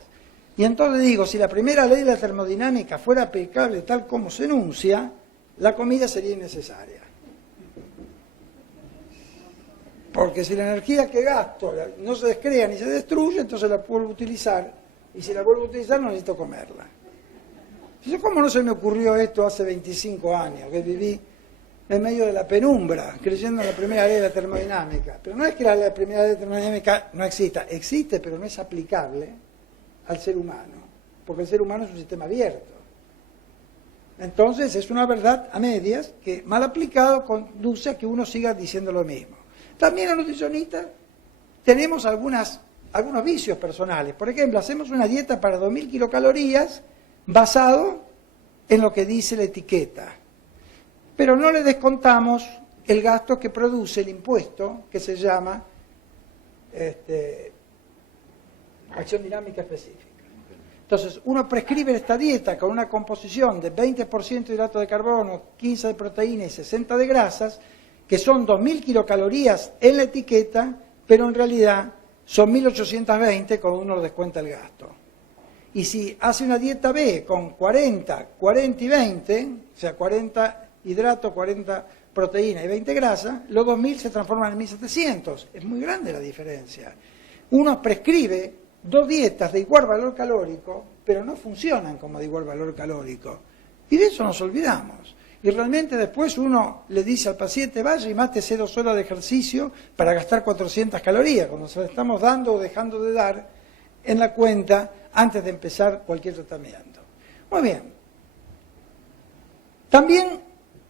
Y entonces digo, si la primera ley de la termodinámica fuera aplicable tal como se enuncia, la comida sería innecesaria. Porque si la energía que gasto no se descrea ni se destruye, entonces la puedo utilizar. Y si la vuelvo a utilizar, no necesito comerla. ¿Cómo no se me ocurrió esto hace 25 años? Que viví en medio de la penumbra, creyendo en la primera ley de la termodinámica. Pero no es que la primera ley de la termodinámica no exista. Existe, pero no es aplicable al ser humano. Porque el ser humano es un sistema abierto. Entonces es una verdad a medias que, mal aplicado, conduce a que uno siga diciendo lo mismo. También los nutricionistas tenemos algunos vicios personales. Por ejemplo, hacemos una dieta para 2.000 kilocalorías basado en lo que dice la etiqueta. Pero no le descontamos el gasto que produce el impuesto que se llama acción dinámica específica. Entonces, uno prescribe esta dieta con una composición de 20% de hidrato de carbono, 15 de proteína y 60 de grasas, que son 2.000 kilocalorías en la etiqueta, pero en realidad son 1.820 cuando uno le descuenta el gasto. Y si hace una dieta B con 40 y 20, o sea, 40 hidratos, 40 proteína y 20 grasa, los 2.000 se transforman en 1.700. Es muy grande la diferencia. Uno prescribe dos dietas de igual valor calórico, pero no funcionan como de igual valor calórico. Y de eso nos olvidamos. Y realmente después uno le dice al paciente, vaya y mátese 2 horas de ejercicio para gastar 400 calorías, cuando se las estamos dando o dejando de dar en la cuenta antes de empezar cualquier tratamiento. Muy bien. También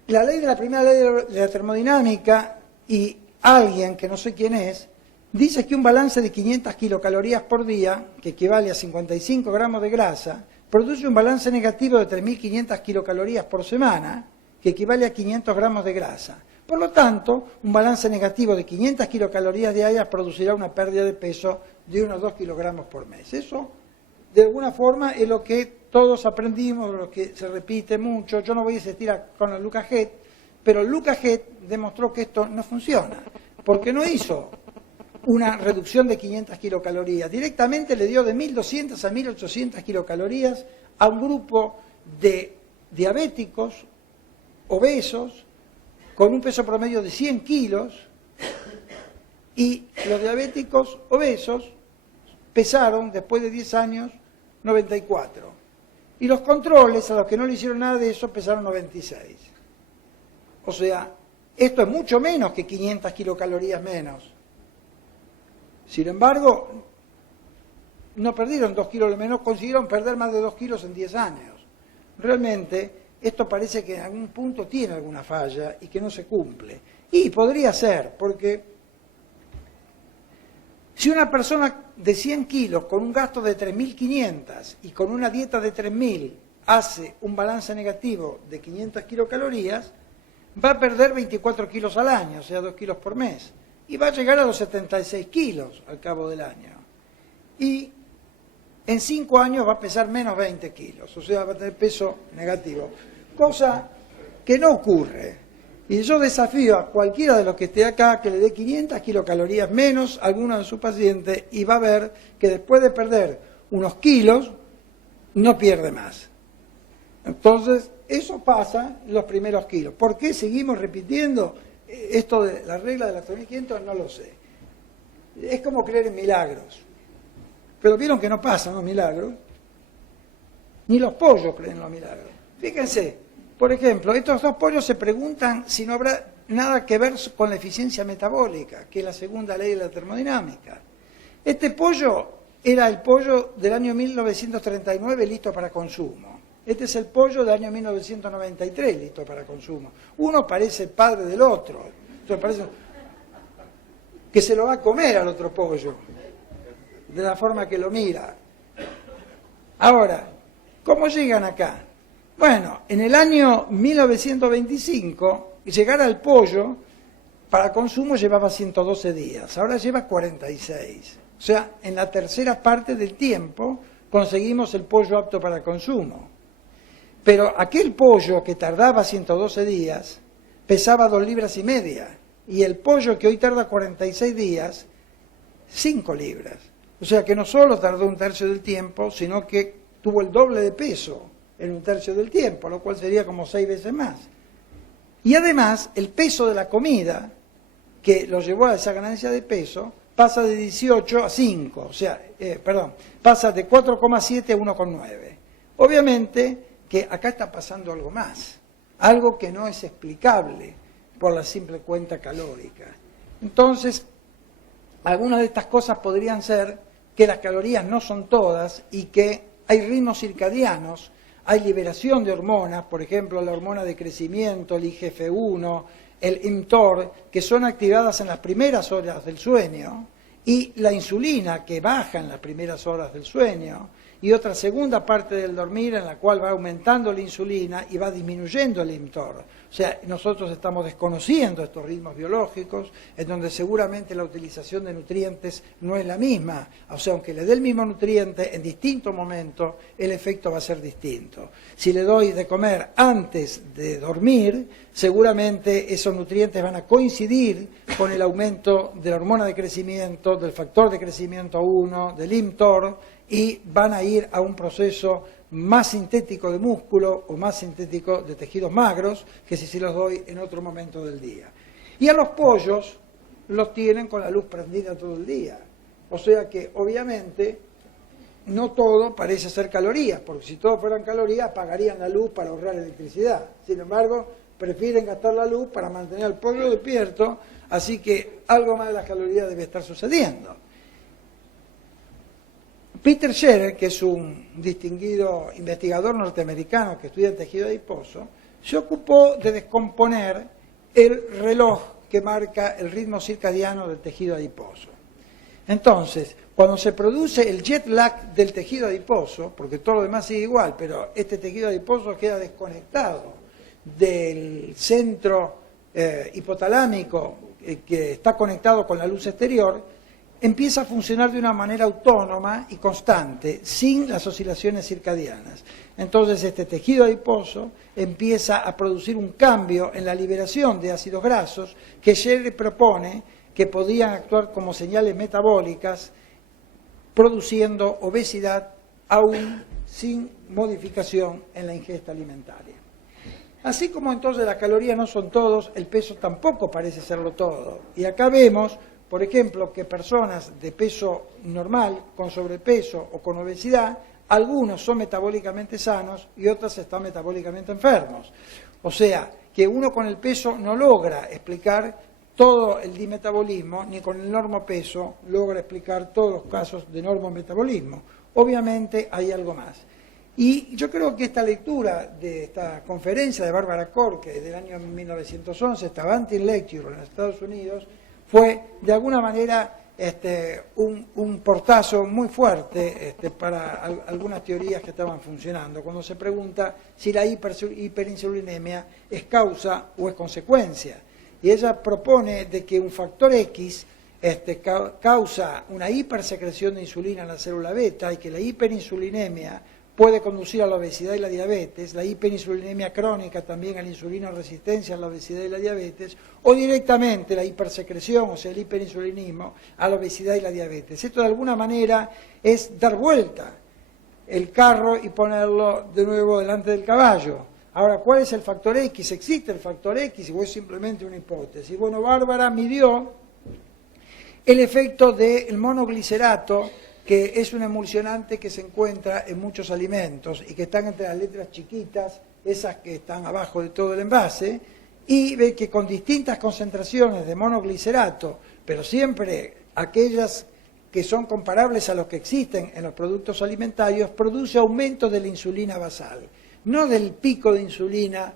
la primera ley de la termodinámica, y alguien que no sé quién es, dice que un balance de 500 kilocalorías por día, que equivale a 55 gramos de grasa, produce un balance negativo de 3.500 kilocalorías por semana, que equivale a 500 gramos de grasa. Por lo tanto, un balance negativo de 500 kilocalorías diarias producirá una pérdida de peso de unos 2 kilogramos por mes. Eso, de alguna forma, es lo que todos aprendimos, lo que se repite mucho. Yo no voy a insistir con el Lucas Head, pero Lucas Head demostró que esto no funciona, porque no hizo una reducción de 500 kilocalorías. Directamente le dio de 1.200 a 1.800 kilocalorías a un grupo de diabéticos, obesos, con un peso promedio de 100 kilos, y los diabéticos obesos pesaron, después de 10 años, 94. Y los controles, a los que no le hicieron nada de eso, pesaron 96. O sea, esto es mucho menos que 500 kilocalorías menos. Sin embargo, no perdieron 2 kilos, lo menos consiguieron perder más de 2 kilos en 10 años. Realmente, esto parece que en algún punto tiene alguna falla y que no se cumple. Y podría ser, porque si una persona de 100 kilos con un gasto de 3.500 y con una dieta de 3.000 hace un balance negativo de 500 kilocalorías, va a perder 24 kilos al año, o sea, 2 kilos por mes. Y va a llegar a los 76 kilos al cabo del año. Y en 5 años va a pesar menos 20 kilos, o sea, va a tener peso negativo. Cosa que no ocurre. Y yo desafío a cualquiera de los que esté acá que le dé 500 kilocalorías menos a alguno de sus pacientes y va a ver que después de perder unos kilos, no pierde más. Entonces, eso pasa en los primeros kilos. ¿Por qué seguimos repitiendo esto de la regla de las 3.500? No lo sé. Es como creer en milagros. Pero vieron que no pasan los milagros. Ni los pollos creen en los milagros. Fíjense, por ejemplo, estos dos pollos se preguntan si no habrá nada que ver con la eficiencia metabólica, que es la segunda ley de la termodinámica. Este pollo era el pollo del año 1939 listo para consumo. Este es el pollo del año 1993 listo para consumo. Uno parece el padre del otro. Entonces parece que se lo va a comer al otro pollo, de la forma que lo mira. Ahora, ¿cómo llegan acá? Bueno, en el año 1925, llegar al pollo para consumo llevaba 112 días, ahora lleva 46. O sea, en la tercera parte del tiempo conseguimos el pollo apto para consumo. Pero aquel pollo que tardaba 112 días pesaba 2,5 libras, y el pollo que hoy tarda 46 días, 5 libras. O sea que no solo tardó 1/3 del tiempo, sino que tuvo el doble de peso en 1/3 del tiempo, lo cual sería como 6 veces más. Y además, el peso de la comida, que lo llevó a esa ganancia de peso, pasa de 18 a 5, o sea, pasa de 4,7 a 1,9. Obviamente que acá está pasando algo más, algo que no es explicable por la simple cuenta calórica. Entonces, algunas de estas cosas podrían ser que las calorías no son todas y que hay ritmos circadianos, hay liberación de hormonas, por ejemplo, la hormona de crecimiento, el IGF-1, el mTOR, que son activadas en las primeras horas del sueño, y la insulina, que baja en las primeras horas del sueño, y otra segunda parte del dormir en la cual va aumentando la insulina y va disminuyendo el mTOR. O sea, nosotros estamos desconociendo estos ritmos biológicos, en donde seguramente la utilización de nutrientes no es la misma. O sea, aunque le dé el mismo nutriente, en distinto momento el efecto va a ser distinto. Si le doy de comer antes de dormir, seguramente esos nutrientes van a coincidir con el aumento de la hormona de crecimiento, del factor de crecimiento 1, del mTOR, y van a ir a un proceso más sintético de músculo o más sintético de tejidos magros que si se los doy en otro momento del día. Y a los pollos los tienen con la luz prendida todo el día. O sea que obviamente no todo parece ser calorías, porque si todo fueran calorías apagarían la luz para ahorrar electricidad. Sin embargo, prefieren gastar la luz para mantener al pueblo despierto, así que algo más de las calorías debe estar sucediendo. Peter Scherer, que es un distinguido investigador norteamericano que estudia el tejido adiposo, se ocupó de descomponer el reloj que marca el ritmo circadiano del tejido adiposo. Entonces, cuando se produce el jet lag del tejido adiposo, porque todo lo demás sigue igual, pero este tejido adiposo queda desconectado del centro hipotalámico que está conectado con la luz exterior, empieza a funcionar de una manera autónoma y constante, sin las oscilaciones circadianas. Entonces este tejido adiposo empieza a producir un cambio en la liberación de ácidos grasos que Scherer propone que podían actuar como señales metabólicas, produciendo obesidad aún sin modificación en la ingesta alimentaria. Así como entonces las calorías no son todos, el peso tampoco parece serlo todo. Y acá vemos, por ejemplo, que personas de peso normal, con sobrepeso o con obesidad, algunos son metabólicamente sanos y otros están metabólicamente enfermos. O sea, que uno con el peso no logra explicar todo el dimetabolismo, ni con el normopeso logra explicar todos los casos de normometabolismo. Obviamente hay algo más. Y yo creo que esta lectura de esta conferencia de Barbara Corke del año 1911, esta Banting Lecture en los Estados Unidos, fue de alguna manera un portazo muy fuerte para algunas teorías que estaban funcionando, cuando se pregunta si la hiperinsulinemia es causa o es consecuencia. Y ella propone de que un factor X causa una hipersecreción de insulina en la célula beta y que la hiperinsulinemia puede conducir a la obesidad y la diabetes, la hiperinsulinemia crónica también a la insulinoresistencia, a la obesidad y la diabetes, o directamente la hipersecreción, o sea, el hiperinsulinismo, a la obesidad y la diabetes. Esto de alguna manera es dar vuelta el carro y ponerlo de nuevo delante del caballo. Ahora, ¿cuál es el factor X? ¿Existe el factor X o es simplemente una hipótesis? Bueno, Bárbara midió el efecto del monoglicerato, que es un emulsionante que se encuentra en muchos alimentos y que están entre las letras chiquitas, esas que están abajo de todo el envase, y ve que con distintas concentraciones de monoglicerato, pero siempre aquellas que son comparables a los que existen en los productos alimentarios, produce aumento de la insulina basal. No del pico de insulina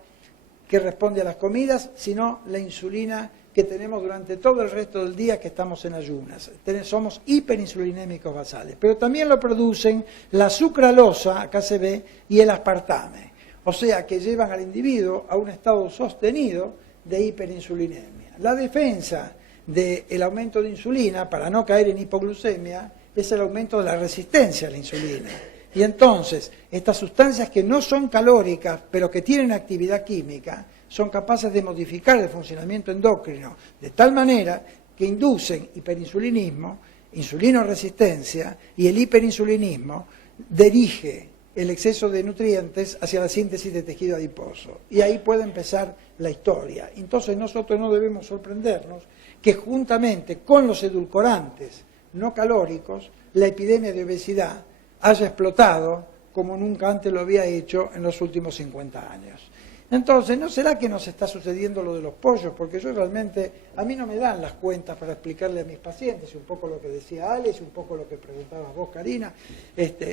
que responde a las comidas, sino la insulina que tenemos durante todo el resto del día que estamos en ayunas. Somos hiperinsulinémicos basales, pero también lo producen la sucralosa, acá se ve, y el aspartame. O sea que llevan al individuo a un estado sostenido de hiperinsulinemia. La defensa del aumento de insulina, para no caer en hipoglucemia, es el aumento de la resistencia a la insulina. Y entonces, estas sustancias que no son calóricas, pero que tienen actividad química, son capaces de modificar el funcionamiento endocrino de tal manera que inducen hiperinsulinismo, insulinoresistencia, y el hiperinsulinismo dirige el exceso de nutrientes hacia la síntesis de tejido adiposo. Y ahí puede empezar la historia. Entonces nosotros no debemos sorprendernos que juntamente con los edulcorantes no calóricos, la epidemia de obesidad haya explotado como nunca antes lo había hecho en los últimos 50 años. Entonces, ¿no será que nos está sucediendo lo de los pollos? Porque yo realmente, a mí no me dan las cuentas para explicarle a mis pacientes, un poco lo que decía Alex, un poco lo que preguntabas vos, Karina,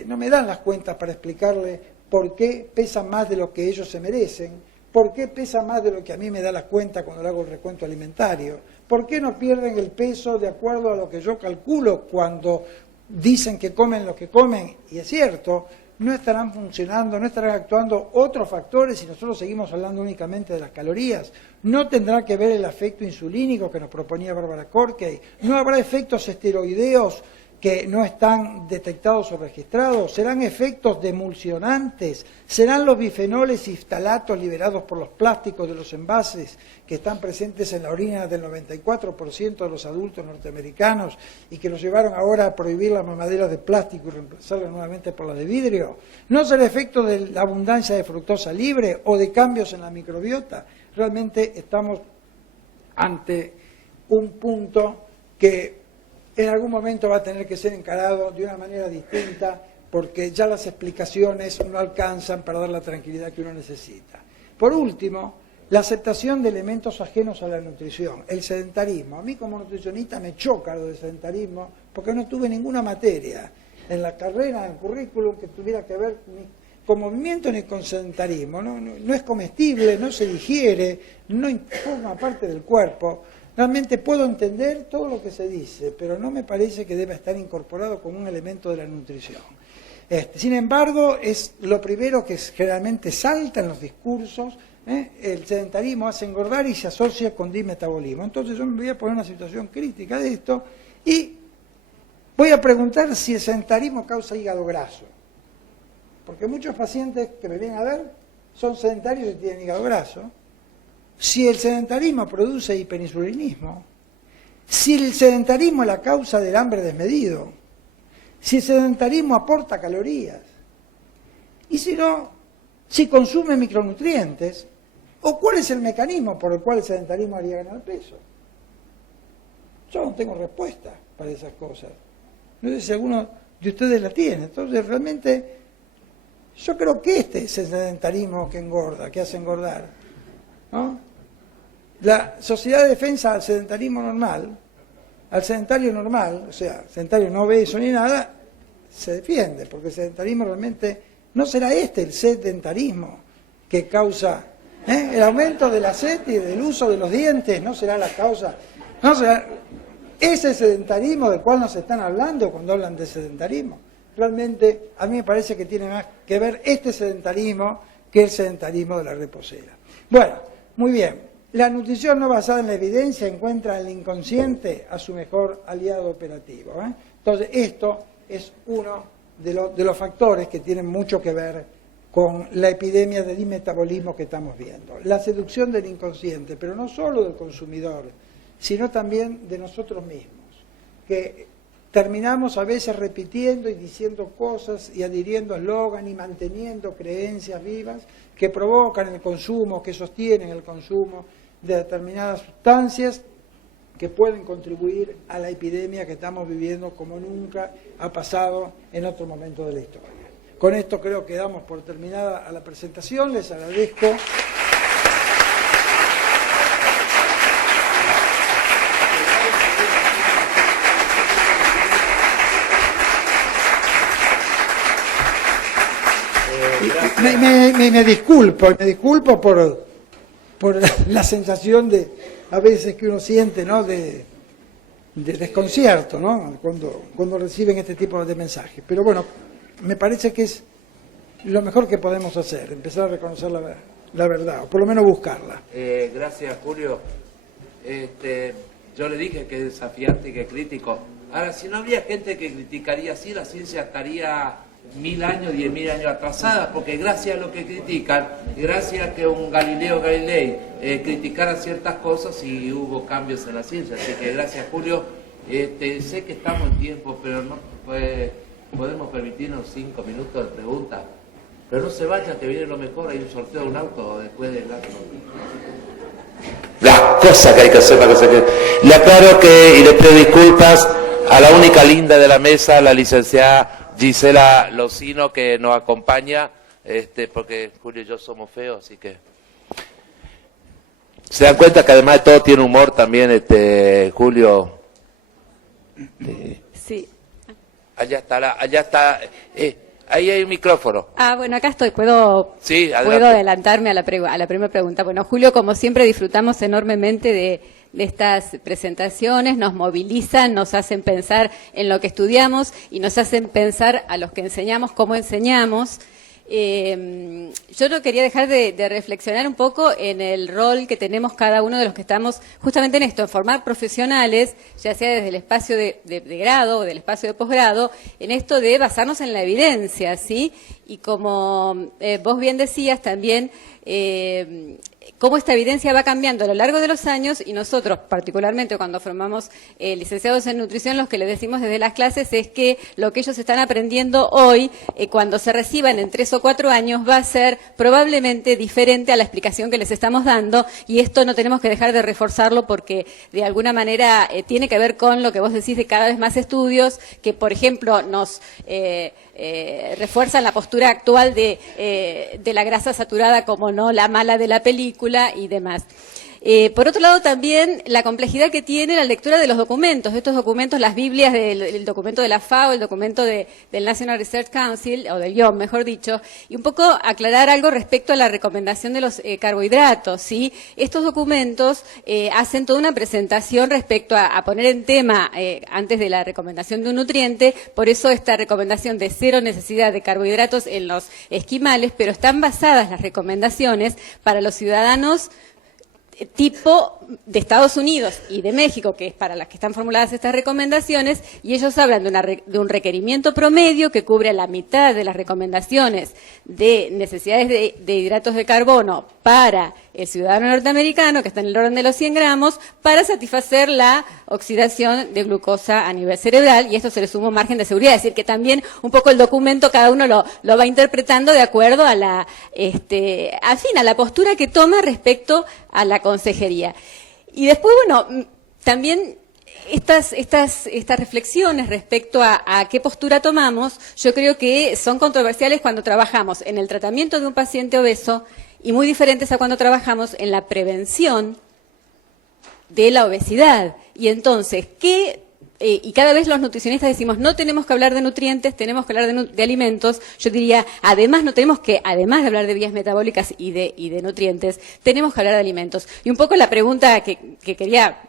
no me dan las cuentas para explicarle por qué pesan más de lo que ellos se merecen, por qué pesan más de lo que a mí me da la cuenta cuando le hago el recuento alimentario, por qué no pierden el peso de acuerdo a lo que yo calculo cuando dicen que comen lo que comen, y es cierto. No estarán funcionando, no estarán actuando otros factores si nosotros seguimos hablando únicamente de las calorías. No tendrá que ver el efecto insulínico que nos proponía Barbara Corke. No habrá efectos esteroideos que no están detectados o registrados. Serán efectos de emulsionantes. Serán los bifenoles y ftalatos liberados por los plásticos de los envases que están presentes en la orina del 94% de los adultos norteamericanos y que los llevaron ahora a prohibir las mamaderas de plástico y reemplazarlas nuevamente por las de vidrio. No será efecto de la abundancia de fructosa libre o de cambios en la microbiota. Realmente estamos ante un punto que en algún momento va a tener que ser encarado de una manera distinta porque ya las explicaciones no alcanzan para dar la tranquilidad que uno necesita. Por último, la aceptación de elementos ajenos a la nutrición, el sedentarismo. A mí como nutricionista me choca lo del sedentarismo porque no tuve ninguna materia en la carrera, en el currículum, que tuviera que ver ni con movimiento ni con sedentarismo. No es comestible, no se digiere, no forma parte del cuerpo. Realmente puedo entender todo lo que se dice, pero no me parece que deba estar incorporado como un elemento de la nutrición. Sin embargo, es lo primero que generalmente salta en los discursos. El sedentarismo hace engordar y se asocia con dimetabolismo. Entonces yo me voy a poner en una situación crítica de esto y voy a preguntar si el sedentarismo causa hígado graso. Porque muchos pacientes que me vienen a ver son sedentarios y tienen hígado graso. Si el sedentarismo produce hiperinsulinismo, si el sedentarismo es la causa del hambre desmedido, si el sedentarismo aporta calorías, y si no, si consume micronutrientes, o cuál es el mecanismo por el cual el sedentarismo haría ganar peso. Yo no tengo respuesta para esas cosas. No sé si alguno de ustedes la tiene. Entonces, realmente, yo creo que este es el sedentarismo que engorda, que hace engordar, ¿no? La Sociedad de Defensa al Sedentarismo Normal, al sedentario normal, o sea, sedentario no obeso ni nada, se defiende, porque el sedentarismo realmente no será el sedentarismo que causa el aumento de la sed y del uso de los dientes, no será la causa, no será ese sedentarismo del cual nos están hablando cuando hablan de sedentarismo. Realmente a mí me parece que tiene más que ver este sedentarismo que el sedentarismo de la reposera. Bueno, muy bien. La nutrición no basada en la evidencia encuentra en el inconsciente a su mejor aliado operativo. Entonces, esto es uno de los factores que tienen mucho que ver con la epidemia de dimetabolismo que estamos viendo. La seducción del inconsciente, pero no solo del consumidor, sino también de nosotros mismos, que terminamos a veces repitiendo y diciendo cosas y adhiriendo eslogan y manteniendo creencias vivas que provocan el consumo, que sostienen el consumo de determinadas sustancias que pueden contribuir a la epidemia que estamos viviendo como nunca ha pasado en otro momento de la historia. Con esto creo que damos por terminada a la presentación. Les agradezco. Me disculpo por la sensación de a veces que uno siente, ¿no?, de desconcierto, ¿no?, cuando reciben este tipo de mensajes. Pero bueno, me parece que es lo mejor que podemos hacer, empezar a reconocer la verdad, o por lo menos buscarla. Gracias, Julio. Yo le dije que es desafiante y que es crítico. Ahora, si no habría gente que criticaría así, la ciencia estaría 1000 años, 10.000 años atrasada, porque gracias a lo que critican, gracias a que un Galileo Galilei criticara ciertas cosas y hubo cambios en la ciencia. Así que gracias, Julio. Sé que estamos en tiempo, pero no podemos permitirnos 5 minutos de preguntas. Pero no se vayan, que viene lo mejor, hay un sorteo de un auto después del acto. Las cosas que hay que hacer para que se quede. Le aclaro que, y le pido disculpas a la única linda de la mesa, la licenciada Gisela Locino, que nos acompaña, porque Julio y yo somos feos, así que... Se dan cuenta que además de todo tiene humor también, Julio. Sí. Allá está, ahí hay un micrófono. Bueno, acá estoy, puedo adelantarme a la primera pregunta. Bueno, Julio, como siempre, disfrutamos enormemente de estas presentaciones, nos movilizan, nos hacen pensar en lo que estudiamos y nos hacen pensar a los que enseñamos cómo enseñamos. Yo no quería dejar de reflexionar un poco en el rol que tenemos cada uno de los que estamos justamente en esto, en formar profesionales, ya sea desde el espacio de grado o del espacio de posgrado, en esto de basarnos en la evidencia, ¿sí? Y como vos bien decías también, cómo esta evidencia va cambiando a lo largo de los años, y nosotros, particularmente cuando formamos licenciados en nutrición, lo que les decimos desde las clases es que lo que ellos están aprendiendo hoy, cuando se reciban en 3 o 4 años, va a ser probablemente diferente a la explicación que les estamos dando, y esto no tenemos que dejar de reforzarlo porque de alguna manera tiene que ver con lo que vos decís de cada vez más estudios que, por ejemplo, nos refuerzan la postura actual de la grasa saturada como no la mala de la película y demás. Por otro lado, también la complejidad que tiene la lectura de los documentos, las Biblias del documento de la FAO, el documento del National Research Council, o del IOM, mejor dicho, y un poco aclarar algo respecto a la recomendación de los carbohidratos, ¿sí? Estos documentos hacen toda una presentación respecto a poner en tema, antes de la recomendación de un nutriente, por eso esta recomendación de cero necesidad de carbohidratos en los esquimales, pero están basadas las recomendaciones para los ciudadanos tipo de Estados Unidos y de México, que es para las que están formuladas estas recomendaciones, y ellos hablan de un requerimiento promedio que cubre la mitad de las recomendaciones de necesidades de hidratos de carbono para el ciudadano norteamericano, que está en el orden de los 100 gramos, para satisfacer la oxidación de glucosa a nivel cerebral, y esto se le suma un margen de seguridad, es decir, que también un poco el documento cada uno lo va interpretando de acuerdo a la postura que toma respecto a la consejería. Y después, bueno, también estas reflexiones respecto a qué postura tomamos, yo creo que son controversiales cuando trabajamos en el tratamiento de un paciente obeso y muy diferentes a cuando trabajamos en la prevención de la obesidad. Y entonces, y cada vez los nutricionistas decimos, no tenemos que hablar de nutrientes, tenemos que hablar de alimentos. Yo diría, además de hablar de vías metabólicas y de nutrientes, tenemos que hablar de alimentos. Y un poco la pregunta que quería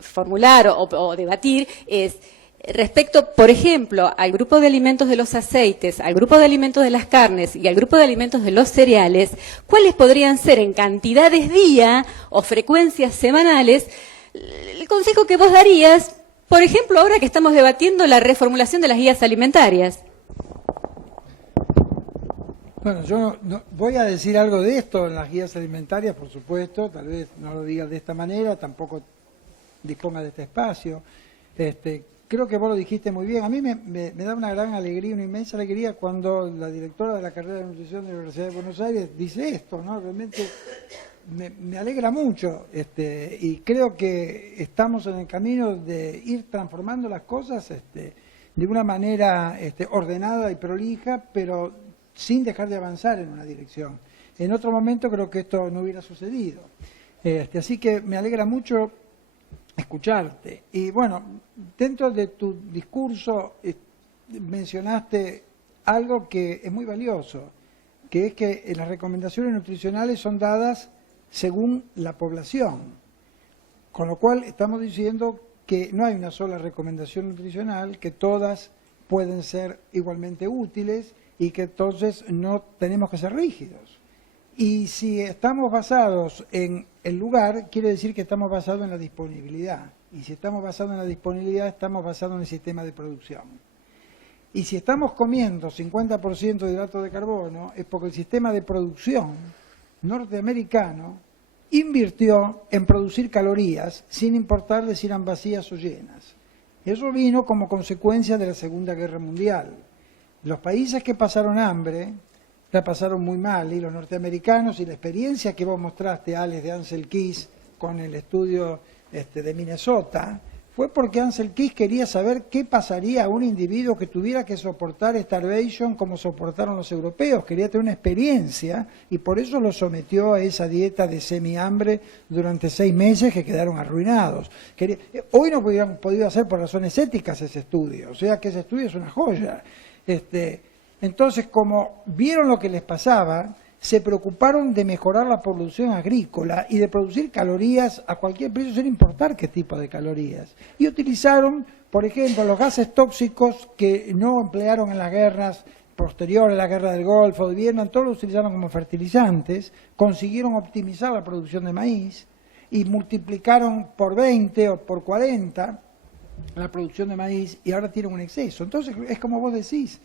formular o debatir es, respecto, por ejemplo, al grupo de alimentos de los aceites, al grupo de alimentos de las carnes y al grupo de alimentos de los cereales, ¿cuáles podrían ser en cantidades día o frecuencias semanales el consejo que vos darías, por ejemplo, ahora que estamos debatiendo la reformulación de las guías alimentarias? Bueno, yo no, voy a decir algo de esto en las guías alimentarias, por supuesto, tal vez no lo digas de esta manera, tampoco disponga de este espacio. Creo que vos lo dijiste muy bien. A mí me da una gran alegría, una inmensa alegría cuando la directora de la carrera de nutrición de la Universidad de Buenos Aires dice esto, ¿no? Realmente me alegra mucho, y creo que estamos en el camino de ir transformando las cosas de una manera ordenada y prolija, pero sin dejar de avanzar en una dirección. En otro momento creo que esto no hubiera sucedido. Así que me alegra mucho escucharte. Y bueno, dentro de tu discurso mencionaste algo que es muy valioso, que es que las recomendaciones nutricionales son dadas según la población, con lo cual estamos diciendo que no hay una sola recomendación nutricional, que todas pueden ser igualmente útiles y que entonces no tenemos que ser rígidos. Y si estamos basados en el lugar, quiere decir que estamos basados en la disponibilidad. Y si estamos basados en la disponibilidad, estamos basados en el sistema de producción. Y si estamos comiendo 50% de hidratos de carbono, es porque el sistema de producción norteamericano invirtió en producir calorías sin importarle si eran vacías o llenas. Eso vino como consecuencia de la Segunda Guerra Mundial. Los países que pasaron hambre la pasaron muy mal, y los norteamericanos, y la experiencia que vos mostraste, Alex, de Ansel Keys con el estudio de Minnesota, fue porque Ansel Keys quería saber qué pasaría a un individuo que tuviera que soportar starvation como soportaron los europeos. Quería tener una experiencia y por eso lo sometió a esa dieta de semihambre durante 6 meses que quedaron arruinados. Hoy no hubiéramos podido hacer por razones éticas ese estudio, o sea que ese estudio es una joya. Entonces, como vieron lo que les pasaba, se preocuparon de mejorar la producción agrícola y de producir calorías a cualquier precio sin importar qué tipo de calorías. Y utilizaron, por ejemplo, los gases tóxicos que no emplearon en las guerras posteriores, la guerra del Golfo, de Vietnam, todos los utilizaron como fertilizantes, consiguieron optimizar la producción de maíz y multiplicaron por 20 o por 40 la producción de maíz y ahora tienen un exceso. Entonces, es como vos decís,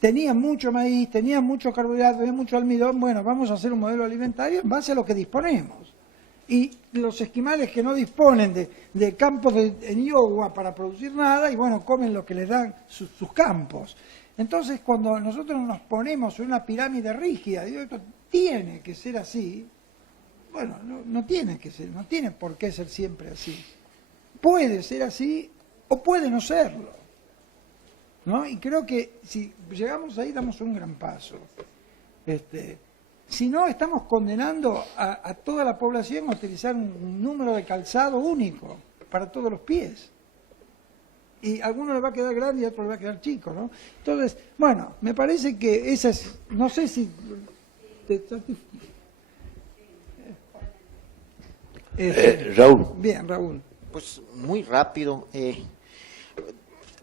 tenían mucho maíz, tenían mucho carbohidrato, tenían mucho almidón, bueno, vamos a hacer un modelo alimentario en base a lo que disponemos. Y los esquimales que no disponen de campos en Iowa para producir nada, y bueno, comen lo que les dan sus campos. Entonces, cuando nosotros nos ponemos en una pirámide rígida, digo, esto tiene que ser así, bueno, no tiene que ser, no tiene por qué ser siempre así. Puede ser así o puede no serlo. ¿no? Y creo que si llegamos ahí damos un gran paso. Si no, estamos condenando a toda la población a utilizar un número de calzado único para todos los pies. Y a alguno le va a quedar grande y a otro le va a quedar chico, ¿no? Entonces, bueno, me parece que esa es, no sé si Raúl. Bien, Raúl. Pues muy rápido.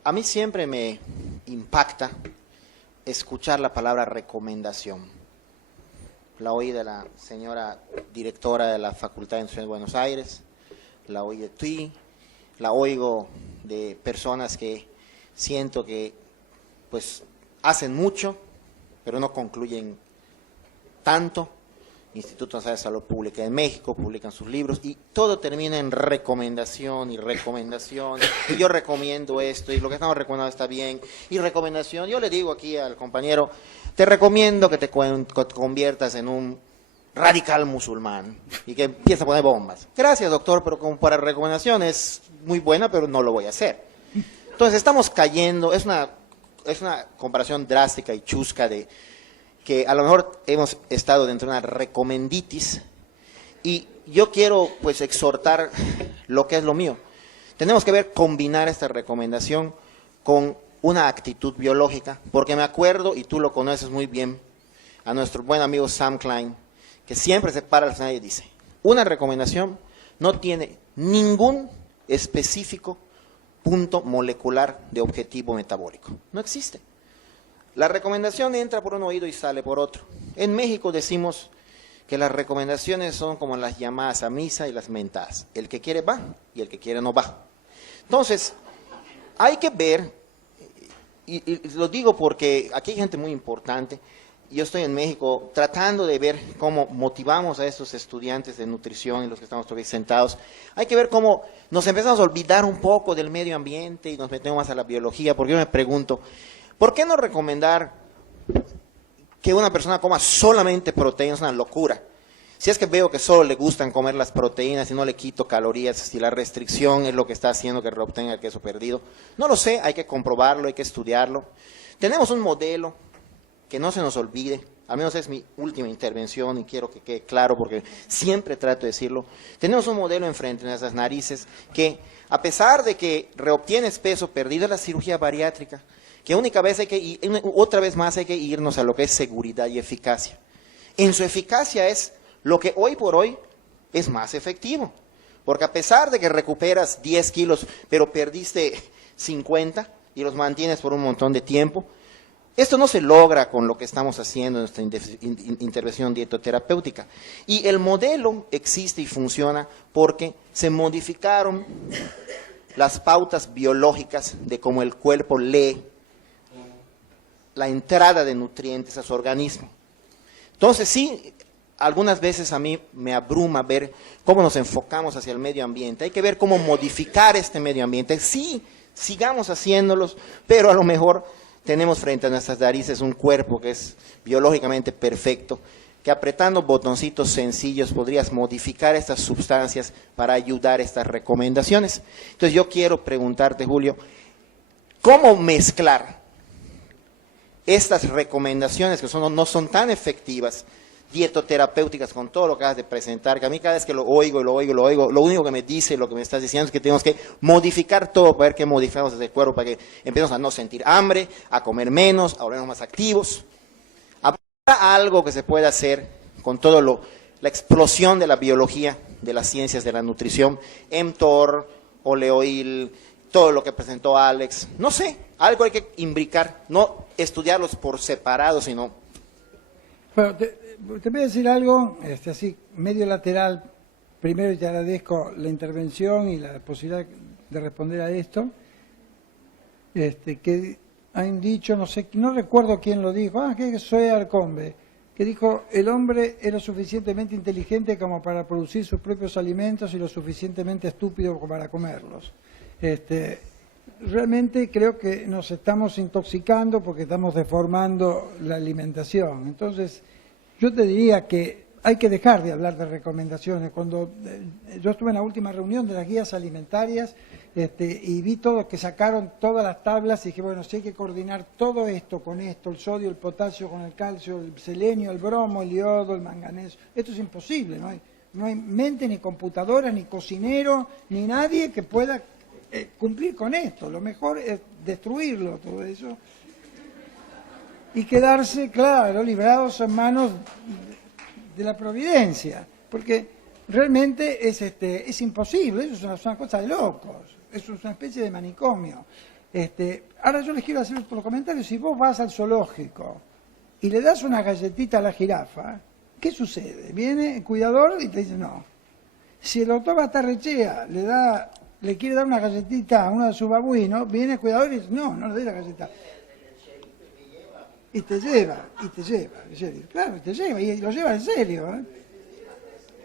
A mí siempre me impacta escuchar la palabra recomendación. La oí de la señora directora de la Facultad de Educación de Buenos Aires, la oí de ti, la oigo de personas que siento que pues hacen mucho, pero no concluyen tanto. Instituto Nacional de Salud Pública de México publican sus libros y todo termina en recomendación y recomendación, y yo recomiendo esto y lo que estamos recomendando está bien, y recomendación. Yo le digo aquí al compañero, te recomiendo que te conviertas en un radical musulmán y que empieces a poner bombas. Gracias, doctor, pero como para recomendación es muy buena, pero no lo voy a hacer. Entonces estamos cayendo, es una comparación drástica y chusca de que a lo mejor hemos estado dentro de una recomenditis, y yo quiero pues exhortar lo que es lo mío. Tenemos que ver combinar esta recomendación con una actitud biológica, porque me acuerdo, y tú lo conoces muy bien, a nuestro buen amigo Sam Klein, que siempre se para al final y dice, una recomendación no tiene ningún específico punto molecular de objetivo metabólico, no existe. La recomendación entra por un oído y sale por otro. En México decimos que las recomendaciones son como las llamadas a misa y las mentadas. El que quiere va y el que quiere no va. Entonces, hay que ver, y lo digo porque aquí hay gente muy importante. Yo estoy en México tratando de ver cómo motivamos a estos estudiantes de nutrición y los que estamos todavía sentados. Hay que ver cómo nos empezamos a olvidar un poco del medio ambiente y nos metemos más a la biología, porque yo me pregunto, ¿por qué no recomendar que una persona coma solamente proteínas? Es una locura. Si es que veo que solo le gustan comer las proteínas y no le quito calorías, si la restricción es lo que está haciendo que reobtenga el queso perdido, no lo sé, hay que comprobarlo, hay que estudiarlo. Tenemos un modelo que no se nos olvide, al menos es mi última intervención y quiero que quede claro porque siempre trato de decirlo. Tenemos un modelo enfrente de nuestras narices que, a pesar de que reobtienes peso perdido, la cirugía bariátrica, que otra vez más hay que irnos a lo que es seguridad y eficacia. En su eficacia es lo que hoy por hoy es más efectivo, porque a pesar de que recuperas 10 kilos, pero perdiste 50 y los mantienes por un montón de tiempo, esto no se logra con lo que estamos haciendo en nuestra intervención dietoterapéutica. Y el modelo existe y funciona porque se modificaron las pautas biológicas de cómo el cuerpo lee la entrada de nutrientes a su organismo. Entonces sí, algunas veces a mí me abruma ver cómo nos enfocamos hacia el medio ambiente. Hay que ver cómo modificar este medio ambiente. Sí, sigamos haciéndolos, pero a lo mejor tenemos frente a nuestras narices un cuerpo que es biológicamente perfecto, que apretando botoncitos sencillos podrías modificar estas sustancias para ayudar a estas recomendaciones. Entonces yo quiero preguntarte, Julio, ¿cómo mezclar estas recomendaciones que no son tan efectivas, dietoterapéuticas, con todo lo que acabas de presentar, que a mí cada vez que lo oigo, lo único que me dice, lo que me estás diciendo es que tenemos que modificar todo para ver qué modificamos desde el cuerpo, para que empecemos a no sentir hambre, a comer menos, a volvernos más activos? ¿Habrá algo que se pueda hacer con todo la explosión de la biología, de las ciencias de la nutrición, mTOR, oleoil, todo lo que presentó Alex? No sé, algo hay que imbricar, no estudiarlos por separado, sino... Bueno, te voy a decir algo, así, medio lateral. Primero te agradezco la intervención y la posibilidad de responder a esto. Que han dicho, no recuerdo quién lo dijo, que soy Arcombe, que dijo, el hombre es lo suficientemente inteligente como para producir sus propios alimentos y lo suficientemente estúpido como para comerlos. Realmente creo que nos estamos intoxicando porque estamos deformando la alimentación. Entonces, yo te diría que hay que dejar de hablar de recomendaciones. Cuando yo estuve en la última reunión de las guías alimentarias y vi todo, que sacaron todas las tablas y dije, bueno, si hay que coordinar todo esto con esto, el sodio, el potasio con el calcio, el selenio, el bromo, el yodo, el manganeso, esto es imposible, no hay mente, ni computadora, ni cocinero, ni nadie que pueda cumplir con esto. Lo mejor es destruirlo, todo eso, y quedarse, claro, librados en manos de la providencia, porque realmente es imposible, eso es una cosa de locos, eso es una especie de manicomio. Ahora yo les quiero hacer otro comentario. Si vos vas al zoológico y le das una galletita a la jirafa, ¿qué sucede? Viene el cuidador y te dice no. Si el doctor Batarrechea le quiere dar una galletita a uno de sus babuinos, viene el cuidador y dice no le dé la galleta. Y te lleva. Claro, te lleva, y lo lleva en serio,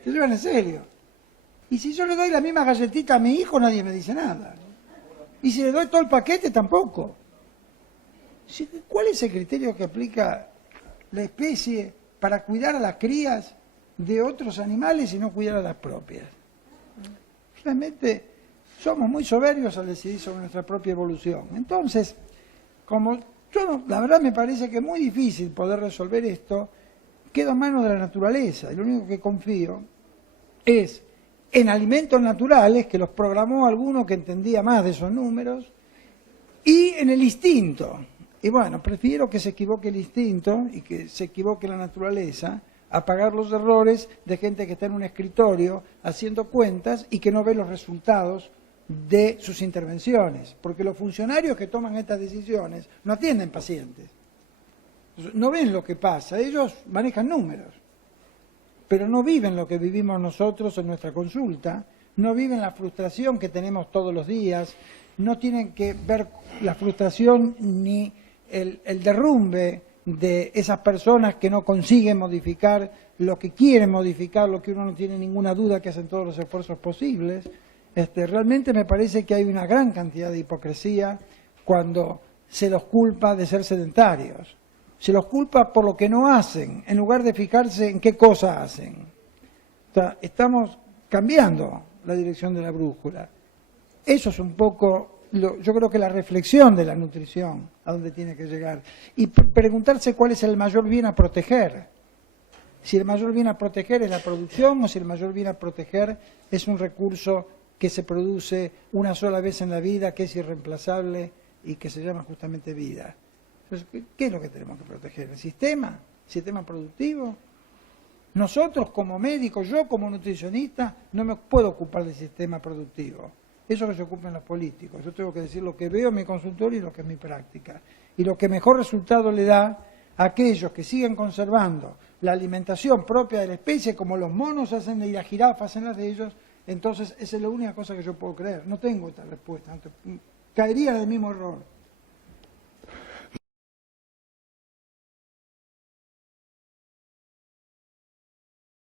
Te llevan en serio. Y si yo le doy la misma galletita a mi hijo, nadie me dice nada. Y si le doy todo el paquete, tampoco. ¿Cuál es el criterio que aplica la especie para cuidar a las crías de otros animales y no cuidar a las propias? Realmente somos muy soberbios al decidir sobre nuestra propia evolución. Entonces, la verdad me parece que es muy difícil poder resolver esto, queda en manos de la naturaleza. Y lo único que confío es en alimentos naturales, que los programó alguno que entendía más de esos números, y en el instinto. Y bueno, prefiero que se equivoque el instinto y que se equivoque la naturaleza a pagar los errores de gente que está en un escritorio haciendo cuentas y que no ve los resultados de sus intervenciones, porque los funcionarios que toman estas decisiones no atienden pacientes, no ven lo que pasa, ellos manejan números, pero no viven lo que vivimos nosotros en nuestra consulta, no viven la frustración que tenemos todos los días, no tienen que ver la frustración ni el derrumbe de esas personas que no consiguen modificar lo que quieren modificar, lo que uno no tiene ninguna duda que hacen todos los esfuerzos posibles. Realmente me parece que hay una gran cantidad de hipocresía cuando se los culpa de ser sedentarios. Se los culpa por lo que no hacen, en lugar de fijarse en qué cosas hacen. O sea, estamos cambiando la dirección de la brújula. Eso es un poco, yo creo que la reflexión de la nutrición, a dónde tiene que llegar. Y preguntarse cuál es el mayor bien a proteger. Si el mayor bien a proteger es la producción o si el mayor bien a proteger es un recurso que se produce una sola vez en la vida, que es irreemplazable y que se llama justamente vida. Entonces, ¿qué es lo que tenemos que proteger? ¿El sistema? ¿El sistema productivo? Nosotros como médicos, yo como nutricionista, no me puedo ocupar del sistema productivo. Eso que se ocupen los políticos. Yo tengo que decir lo que veo en mi consultorio y lo que es mi práctica. Y lo que mejor resultado le da a aquellos que siguen conservando la alimentación propia de la especie, como los monos hacen y las jirafas hacen las de ellos, entonces esa es la única cosa que yo puedo creer. No tengo otra respuesta. Caería en el mismo error.